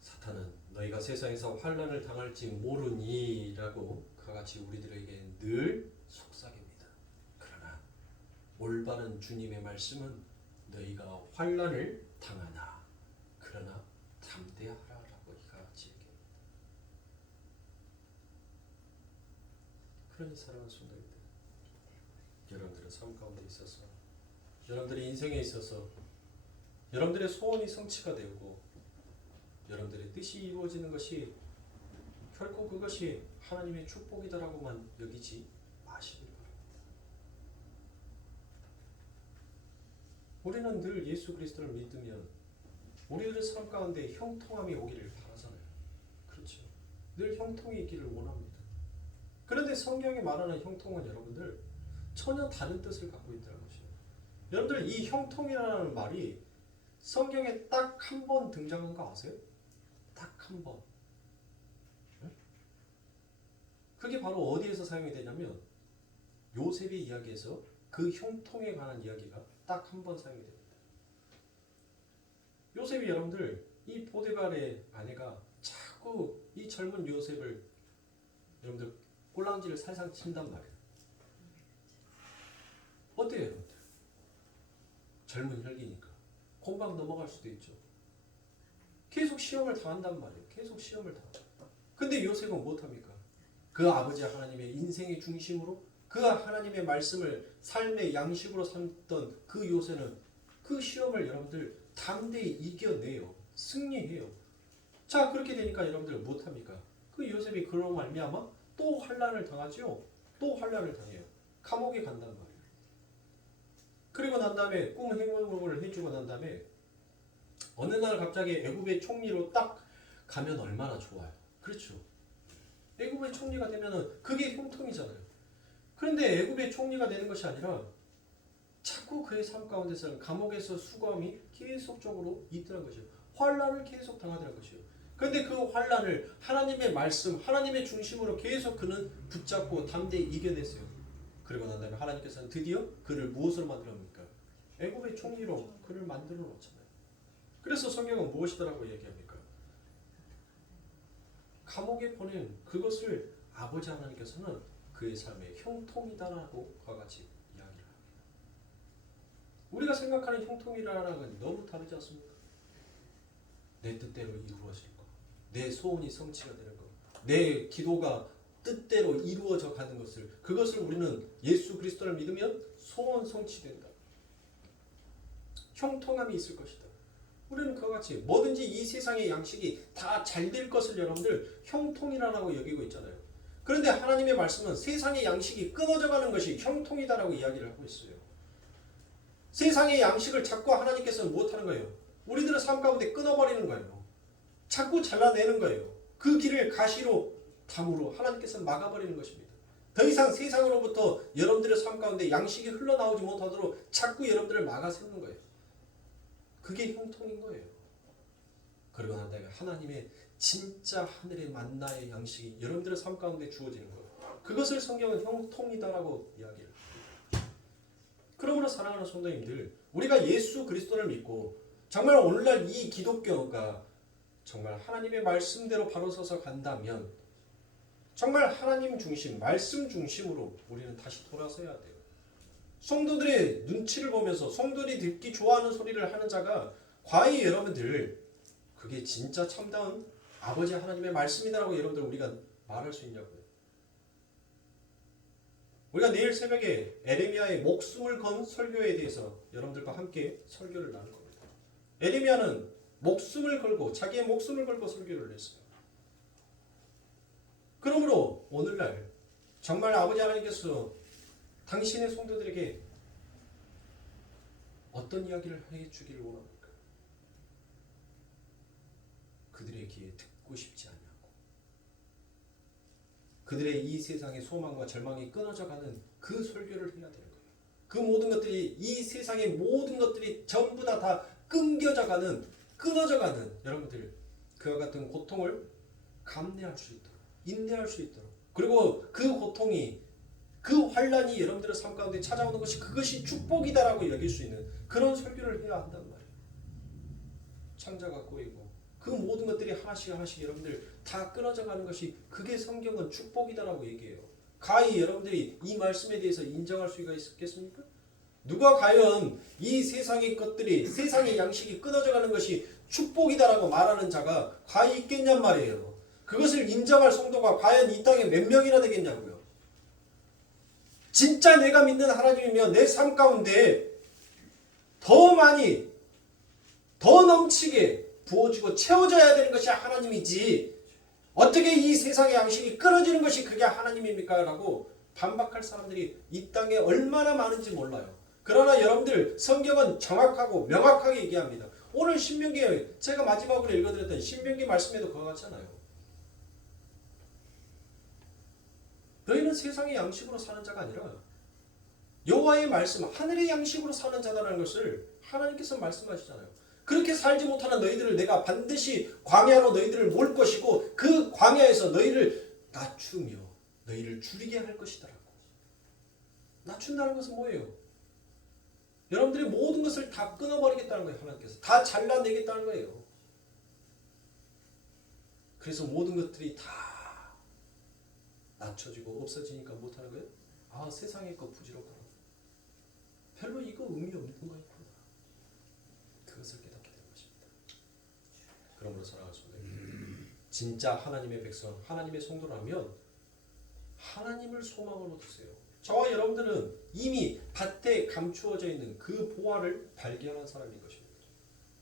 사탄은 너희가 세상에서 환난을 당할지 모르니라고 그같이 우리들에게 늘 속삭입니다. 그러나 올바른 주님의 말씀은 너희가 환난을 당하나 그러나 담대하라라고 이같이 얘기합니다. 그러니 사랑하는 성도님들, 여러분들의 삶 가운데 있어서 여러분들의 인생에 있어서 여러분들의 소원이 성취가 되고 여러분들의 뜻이 이루어지는 것이 결코 그것이 하나님의 축복이다라고만 여기지 마시길 바랍니다. 우리는 늘 예수 그리스도를 믿으면 우리들의 삶 가운데 형통함이 오기를 바라잖아요. 그렇죠. 늘 형통이 있기를 원합니다. 그런데 성경이 말하는 형통은 여러분들 전혀 다른 뜻을 갖고 있다는 것이에요. 여러분들 이 형통이라는 말이 성경에 딱 한 번 등장한 거 아세요? 딱 한 번. 응? 그게 바로 어디에서 사용이 되냐면 요셉의 이야기에서 그 형통에 관한 이야기가 딱 한 번 사용이 됩니다. 요셉이 여러분들 이 보디발의 아내가 자꾸 이 젊은 요셉을 여러분들 꼴랑지를 살살 친단 말이에요. 어때요 여러분들? 젊은 혈기니까 금방 넘어갈 수도 있죠. 계속 시험을 당한단 말이에요. 계속 시험을 당한다. 근데 요셉은 못합니까? 그 아버지 하나님의 인생의 중심으로 그 하나님의 말씀을 삶의 양식으로 삼던 그 요셉은 그 시험을 여러분들 담대히 이겨내요. 승리해요. 자 그렇게 되니까 여러분들 못합니까? 그 요셉이 그로 말미암아 또 환난을 당하죠. 또 환난을 당해요. 감옥에 간단 말이에요. 그리고 난 다음에 꿈 행복을 해주고 난 다음에 어느 날 갑자기 애굽의 총리로 딱 가면 얼마나 좋아요. 그렇죠. 애굽의 총리가 되면은 그게 형통이잖아요. 그런데 애굽의 총리가 되는 것이 아니라 자꾸 그의 삶 가운데서는 감옥에서 수고함이 계속적으로 있더란 것이요. 환난을 계속 당하더란 것이요. 그런데 그 환난을 하나님의 말씀, 하나님의 중심으로 계속 그는 붙잡고 담대히 이겨냈어요. 그리고 난 다음에 하나님께서는 드디어 그를 무엇으로 만들었습니까? 애굽의 총리로 그를 만들어 놓잖아요. 그래서 성경은 무엇이더라고 얘기합니까? 감옥에 보낸 그것을 아버지 하나님께서는 그의 삶의 형통이다라고 그와 같이 이야기를 합니다. 우리가 생각하는 형통이라는 건 너무 다르지 않습니까? 내 뜻대로 이루어질 것, 내 소원이 성취가 되는 것, 내 기도가 뜻대로 이루어져 가는 것을, 그것을 우리는 예수 그리스도를 믿으면 소원 성취된다. 형통함이 있을 것이다. 우리는 그와 같이 뭐든지 이 세상의 양식이 다 잘 될 것을 여러분들 형통이라고 여기고 있잖아요. 그런데 하나님의 말씀은 세상의 양식이 끊어져가는 것이 형통이다라고 이야기를 하고 있어요. 세상의 양식을 자꾸 하나님께서는 못하는 거예요. 우리들의 삶 가운데 끊어버리는 거예요. 자꾸 잘라내는 거예요. 그 길을 가시로 담으로 하나님께서 막아버리는 것입니다. 더 이상 세상으로부터 여러분들의 삶 가운데 양식이 흘러나오지 못하도록 자꾸 여러분들을 막아세우는 거예요. 그게 형통인 거예요. 그러고 난 다음에 하나님의 진짜 하늘의 만나의 양식이 여러분들의 삶 가운데 주어지는 거예요. 그것을 성경은 형통이다라고 이야기를 합니다. 그러므로 사랑하는 성도님들, 우리가 예수 그리스도를 믿고 정말 오늘날 이 기독교가 정말 하나님의 말씀대로 바로 서서 간다면 정말 하나님 중심, 말씀 중심으로 우리는 다시 돌아서야 돼요. 성도들의 눈치를 보면서 성도들이 듣기 좋아하는 소리를 하는 자가 과연 여러분들 그게 진짜 참다운 아버지 하나님의 말씀이다라고 여러분들 우리가 말할 수 있냐고요. 우리가 내일 새벽에 에레미야의 목숨을 건 설교에 대해서 여러분들과 함께 설교를 나눌 겁니다. 에레미야는 목숨을 걸고 자기의 목숨을 걸고 설교를 했어요. 그러므로 오늘날 정말 아버지 하나님께서 당신의 성도들에게 어떤 이야기를 해주기를 원합니까? 그들의 귀에 듣고 싶지 않냐고. 그들의 이 세상의 소망과 절망이 끊어져가는 그 설교를 해야 되는 거예요. 그 모든 것들이 이 세상의 모든 것들이 전부 다 끊겨져가는, 끊어져가는 여러분들 그와 같은 고통을 감내할 수 있도록, 인내할 수 있도록, 그리고 그 고통이 그 환란이 여러분들의 삶 가운데 찾아오는 것이 그것이 축복이다라고 여길 수 있는 그런 설교를 해야 한단 말이에요. 창자가 꼬이고 그 모든 것들이 하나씩 하나씩 여러분들 다 끊어져 가는 것이 그게 성경은 축복이다라고 얘기해요. 가히 여러분들이 이 말씀에 대해서 인정할 수가 있겠습니까? 누가 과연 이 세상의 것들이 세상의 양식이 끊어져 가는 것이 축복이다라고 말하는 자가 과연 있겠냔 말이에요. 그것을 인정할 성도가 과연 이 땅에 몇 명이나 되겠냐고요. 진짜 내가 믿는 하나님이면 내 삶 가운데 더 많이 더 넘치게 부어주고 채워져야 되는 것이 하나님이지 어떻게 이 세상의 양식이 끊어지는 것이 그게 하나님입니까? 라고 반박할 사람들이 이 땅에 얼마나 많은지 몰라요. 그러나 여러분들 성경은 정확하고 명확하게 얘기합니다. 오늘 신명기에 제가 마지막으로 읽어드렸던 신명기 말씀에도 그와 같잖아요. 너희는 세상의 양식으로 사는 자가 아니라 여호와의 말씀, 하늘의 양식으로 사는 자다라는 것을 하나님께서 말씀하시잖아요. 그렇게 살지 못하는 너희들을 내가 반드시 광야로 너희들을 몰 것이고 그 광야에서 너희를 낮추며 너희를 줄이게 할 것이다라고. 낮춘다는 것은 뭐예요? 여러분들이 모든 것을 다 끊어버리겠다는 거예요. 하나님께서 다 잘라내겠다는 거예요. 그래서 모든 것들이 다 낮춰지고 없어지니까 못하는 거예요? 아, 세상의 것 부질없구나. 별로 이거 의미 없는 거 있구나. 그것을 깨닫게 되는 것입니다. 그러므로 사랑하는 성도님, 진짜 하나님의 백성, 하나님의 성도라면 하나님을 소망으로 두세요. 저와 여러분들은 이미 밭에 감추어져 있는 그 보화를 발견한 사람인 것입니다.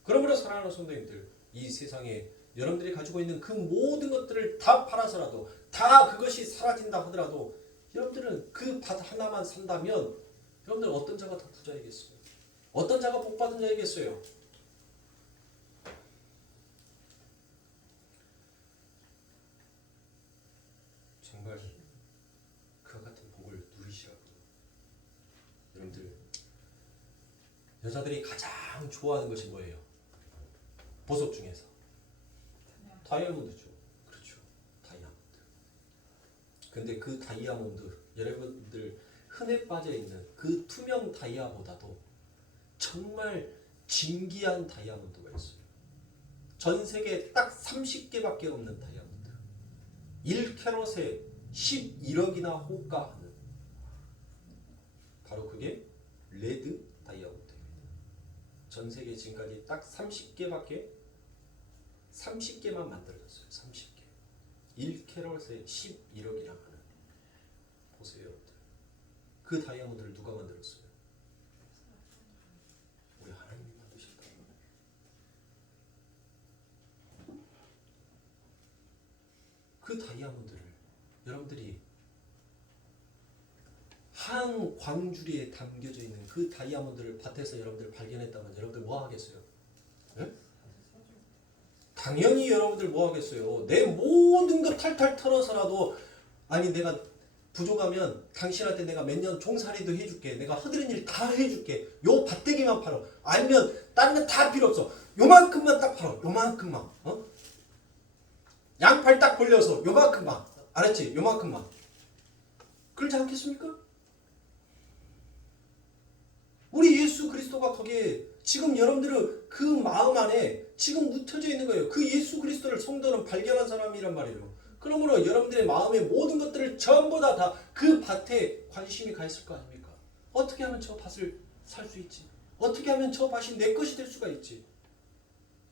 그러므로 사랑하는 성도님들, 이 세상에 여러분들이 가지고 있는 그 모든 것들을 다 팔아서라도 다 그것이 사라진다 하더라도 여러분들은 그 밭 하나만 산다면 여러분들 어떤 자가 더 부자이겠어요? 어떤 자가 복받은 자이겠어요? 정말 그와 같은 복을 누리시라고 여자들이 가장 좋아하는 것이 뭐예요? 보석 중에서 다이아몬드죠. 그렇죠. 다이아몬드. 근데 그 다이아몬드, 여러분들 흔해 빠져 있는 그 투명 다이아보다도 정말 진귀한 다이아몬드가 있어요. 전 세계에 딱 30개밖에 없는 다이아몬드. 1캐럿에 11억이나 호가하는, 바로 그게 레드 다이아몬드입니다. 전 세계 지금까지 딱 30개만 만들어졌어요. 30개. 1캐럿에 11억이나 하는. 보세요, 여러분들. 그 다이아몬드를 누가 만들었어요? 우리 하나님이 만드셨다. 그 다이아몬드를 여러분들이 한 광주리에 담겨져 있는 그 다이아몬드를 밭에서 여러분들 발견했다면 여러분들 뭐 하겠어요? 네? 당연히 여러분들 뭐 하겠어요? 내 모든 것 탈탈 털어서라도, 아니 내가 부족하면 당신한테 내가 몇 년 종살이도 해줄게. 내가 허드렛 일 다 해줄게. 요 밭대기만 팔어. 아니면 다른 거 다 필요 없어. 요만큼만 딱 팔어. 요만큼만. 양팔 딱 벌려서 요만큼만. 알았지? 요만큼만. 그러지 않겠습니까? 우리 예수 그리스도가 거기에 지금 여러분들은 그 마음 안에 지금 묻혀져 있는 거예요. 그 예수 그리스도를 성도는 발견한 사람이란 말이에요. 그러므로 여러분들의 마음의 모든 것들을 전부 다 그 밭에 관심이 가 있을 거 아닙니까? 어떻게 하면 저 밭을 살 수 있지? 어떻게 하면 저 밭이 내 것이 될 수가 있지?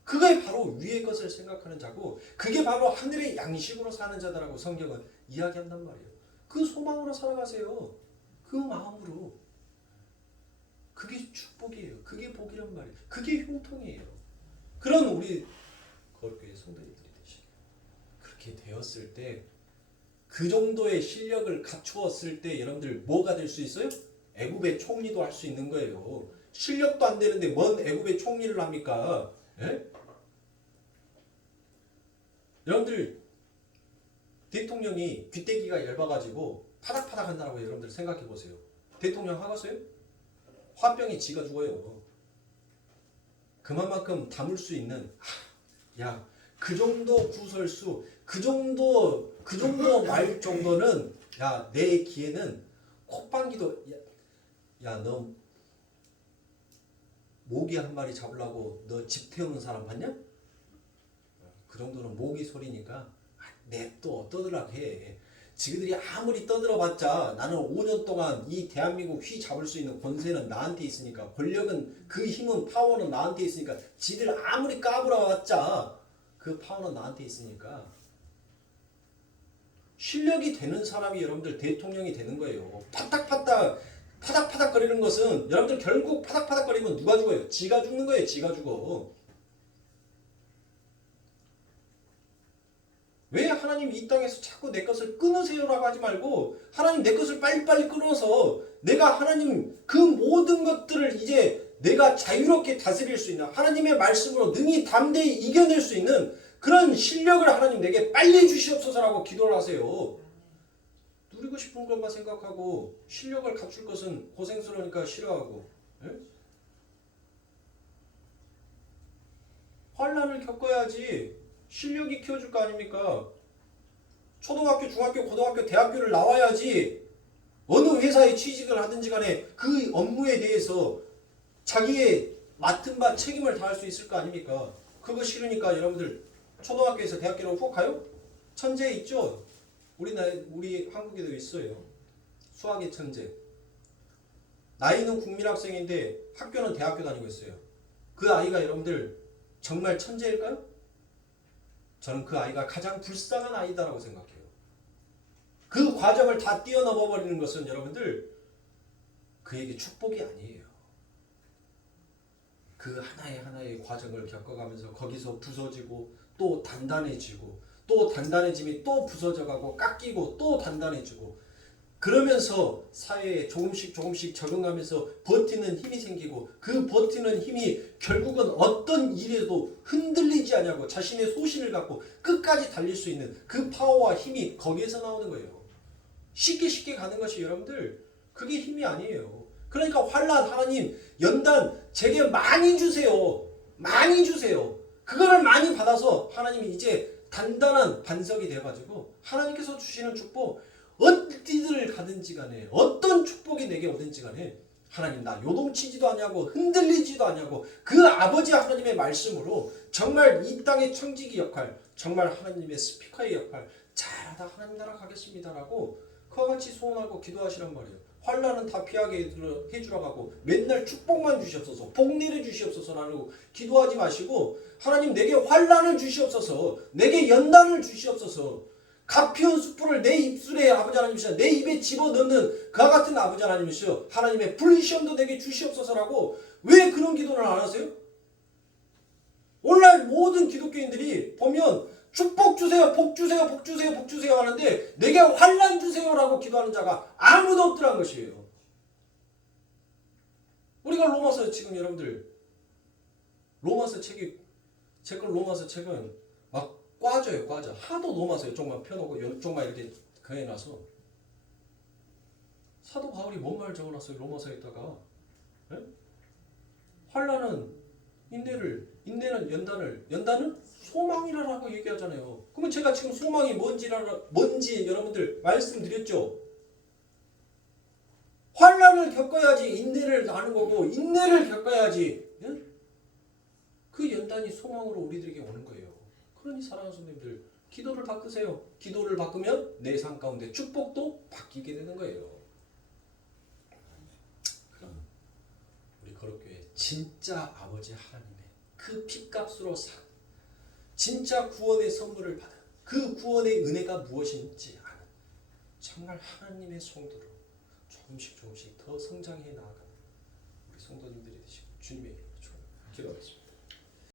그게 바로 위의 것을 생각하는 자고, 그게 바로 하늘의 양식으로 사는 자다라고 성경은 이야기한단 말이에요. 그 소망으로 살아가세요. 그 마음으로. 그게 축복이에요. 그게 복이란 말이에요. 그게 형통이에요. 그런 우리 거룩교회 성도님들이 되시길. 그렇게 되었을 때, 그 정도의 실력을 갖추었을 때 여러분들 뭐가 될 수 있어요? 애굽의 총리도 할 수 있는 거예요. 실력도 안 되는데 뭔 애굽의 총리를 합니까? 예? 여러분들 대통령이 귀때기가 얇아가지고 파닥파닥 한다고 여러분들 생각해 보세요. 대통령 하겠어요? 화병이 지가 죽어요. 그만큼 담을 수 있는, 야, 그 정도 구설수, 그 정도 말 정도는, 야, 내 귀에는 콧방귀도, 야, 너 모기 한 마리 잡으려고 너 집 태우는 사람 봤냐? 그 정도는 모기 소리니까 냅둬 떠들라고 해. 지그들이 아무리 떠들어봤자 나는 5년 동안 이 대한민국 휘 잡을 수 있는 권세는 나한테 있으니까, 권력은, 그 힘은, 파워는 나한테 있으니까, 지들 아무리 까불어봤자 그 파워는 나한테 있으니까, 실력이 되는 사람이 여러분들 대통령이 되는 거예요. 파닥파닥 거리는 것은 여러분들 결국 파닥파닥 거리면 누가 죽어요? 지가 죽는 거예요. 지가 죽어. 왜 하나님 이 땅에서 자꾸 내 것을 끊으세요라고 하지 말고, 하나님 내 것을 빨리빨리 끊어서 내가 하나님 그 모든 것들을 이제 내가 자유롭게 다스릴 수 있는, 하나님의 말씀으로 능히 담대히 이겨낼 수 있는 그런 실력을 하나님 내게 빨리 주시옵소서라고 기도를 하세요. 누리고 싶은 것만 생각하고 실력을 갖출 것은 고생스러우니까 싫어하고, 예? 환난을 겪어야지 실력이 키워줄 거 아닙니까? 초등학교, 중학교, 고등학교, 대학교를 나와야지 어느 회사에 취직을 하든지 간에 그 업무에 대해서 자기의 맡은 바 책임을 다할 수 있을 거 아닙니까? 그거 싫으니까 여러분들 초등학교에서 대학교로 훅 가요? 천재 있죠? 우리 한국에도 있어요. 수학의 천재. 나이는 국민학생인데 학교는 대학교 다니고 있어요. 그 아이가 여러분들 정말 천재일까요? 저는 그 아이가 가장 불쌍한 아이다라고 생각해요. 그 과정을 다 뛰어넘어 버리는 것은 여러분들 그에게 축복이 아니에요. 그 하나의 과정을 겪어가면서 거기서 부서지고 또 단단해지고, 또 단단해짐이 또 부서져가고 깎이고 또 단단해지고, 그러면서 사회에 조금씩 적응하면서 버티는 힘이 생기고, 그 버티는 힘이 결국은 어떤 일에도 흔들리지 않냐고 자신의 소신을 갖고 끝까지 달릴 수 있는 그 파워와 힘이 거기에서 나오는 거예요. 쉽게 가는 것이 여러분들 그게 힘이 아니에요. 그러니까 환난, 하나님 연단 제게 많이 주세요. 많이 주세요. 그거를 많이 받아서 하나님이 이제 단단한 반석이 돼가지고 하나님께서 주시는 축복 어디를 가든지 간에 어떤 축복이 내게 오든지 간에 하나님 나 요동치지도 않냐고 흔들리지도 않냐고 그 아버지 하나님의 말씀으로 정말 이 땅의 청지기 역할 정말 하나님의 스피커의 역할 잘하다 하나님 나라 가겠습니다라고 그와 같이 소원하고 기도하시란 말이에요. 환난은 다 피하게 해주라고 하고 맨날 축복만 주시옵소서 복 내려 주시옵소서라고 기도하지 마시고 하나님 내게 환난을 주시옵소서 내게 연단을 주시옵소서 갓피운 숯불을 내 입술에 아버지 하나님이시여 내 입에 집어넣는 그와 같은 아버지 하나님이시여 하나님의 불시험도 내게 주시옵소서라고 왜 그런 기도를 안 하세요? 오늘날 모든 기독교인들이 보면 축복 주세요 복 주세요 복 주세요 복 주세요 하는데 내게 환난 주세요라고 기도하는 자가 아무도 없더란 것이에요. 우리가 로마서 지금 여러분들 로마서 책이 제 걸 로마서 책은 막 꽈져요 꽈져 하도 로마서 이쪽만 펴놓고 이쪽만 이렇게 그해놔서 사도 바울이 뭔 말 적어놨어요 로마서에다가 네? 환난은 인내는 연단은 소망이라고 얘기하잖아요. 그러면 제가 지금 소망이 뭔지 여러분들 말씀드렸죠. 환난을 겪어야지 인내를 나는 거고 인내를 겪어야지 예? 그 연단이 소망으로 우리들에게 오는 거예요. 그러니 사랑하는 성도님들 기도를 바꾸세요. 기도를 바꾸면 내 삶 가운데 축복도 바뀌게 되는 거예요. 그럼 우리 거룩교회 진짜 아버지 하나님의 그 핏값으로 산 진짜 구원의 선물을 받은 그 구원의 은혜가 무엇인지 아는 정말 하나님의 성도로 조금씩 더 성장해 나아가는 우리 성도님들이 되시고 주님의 이름으로 기도하겠습니다.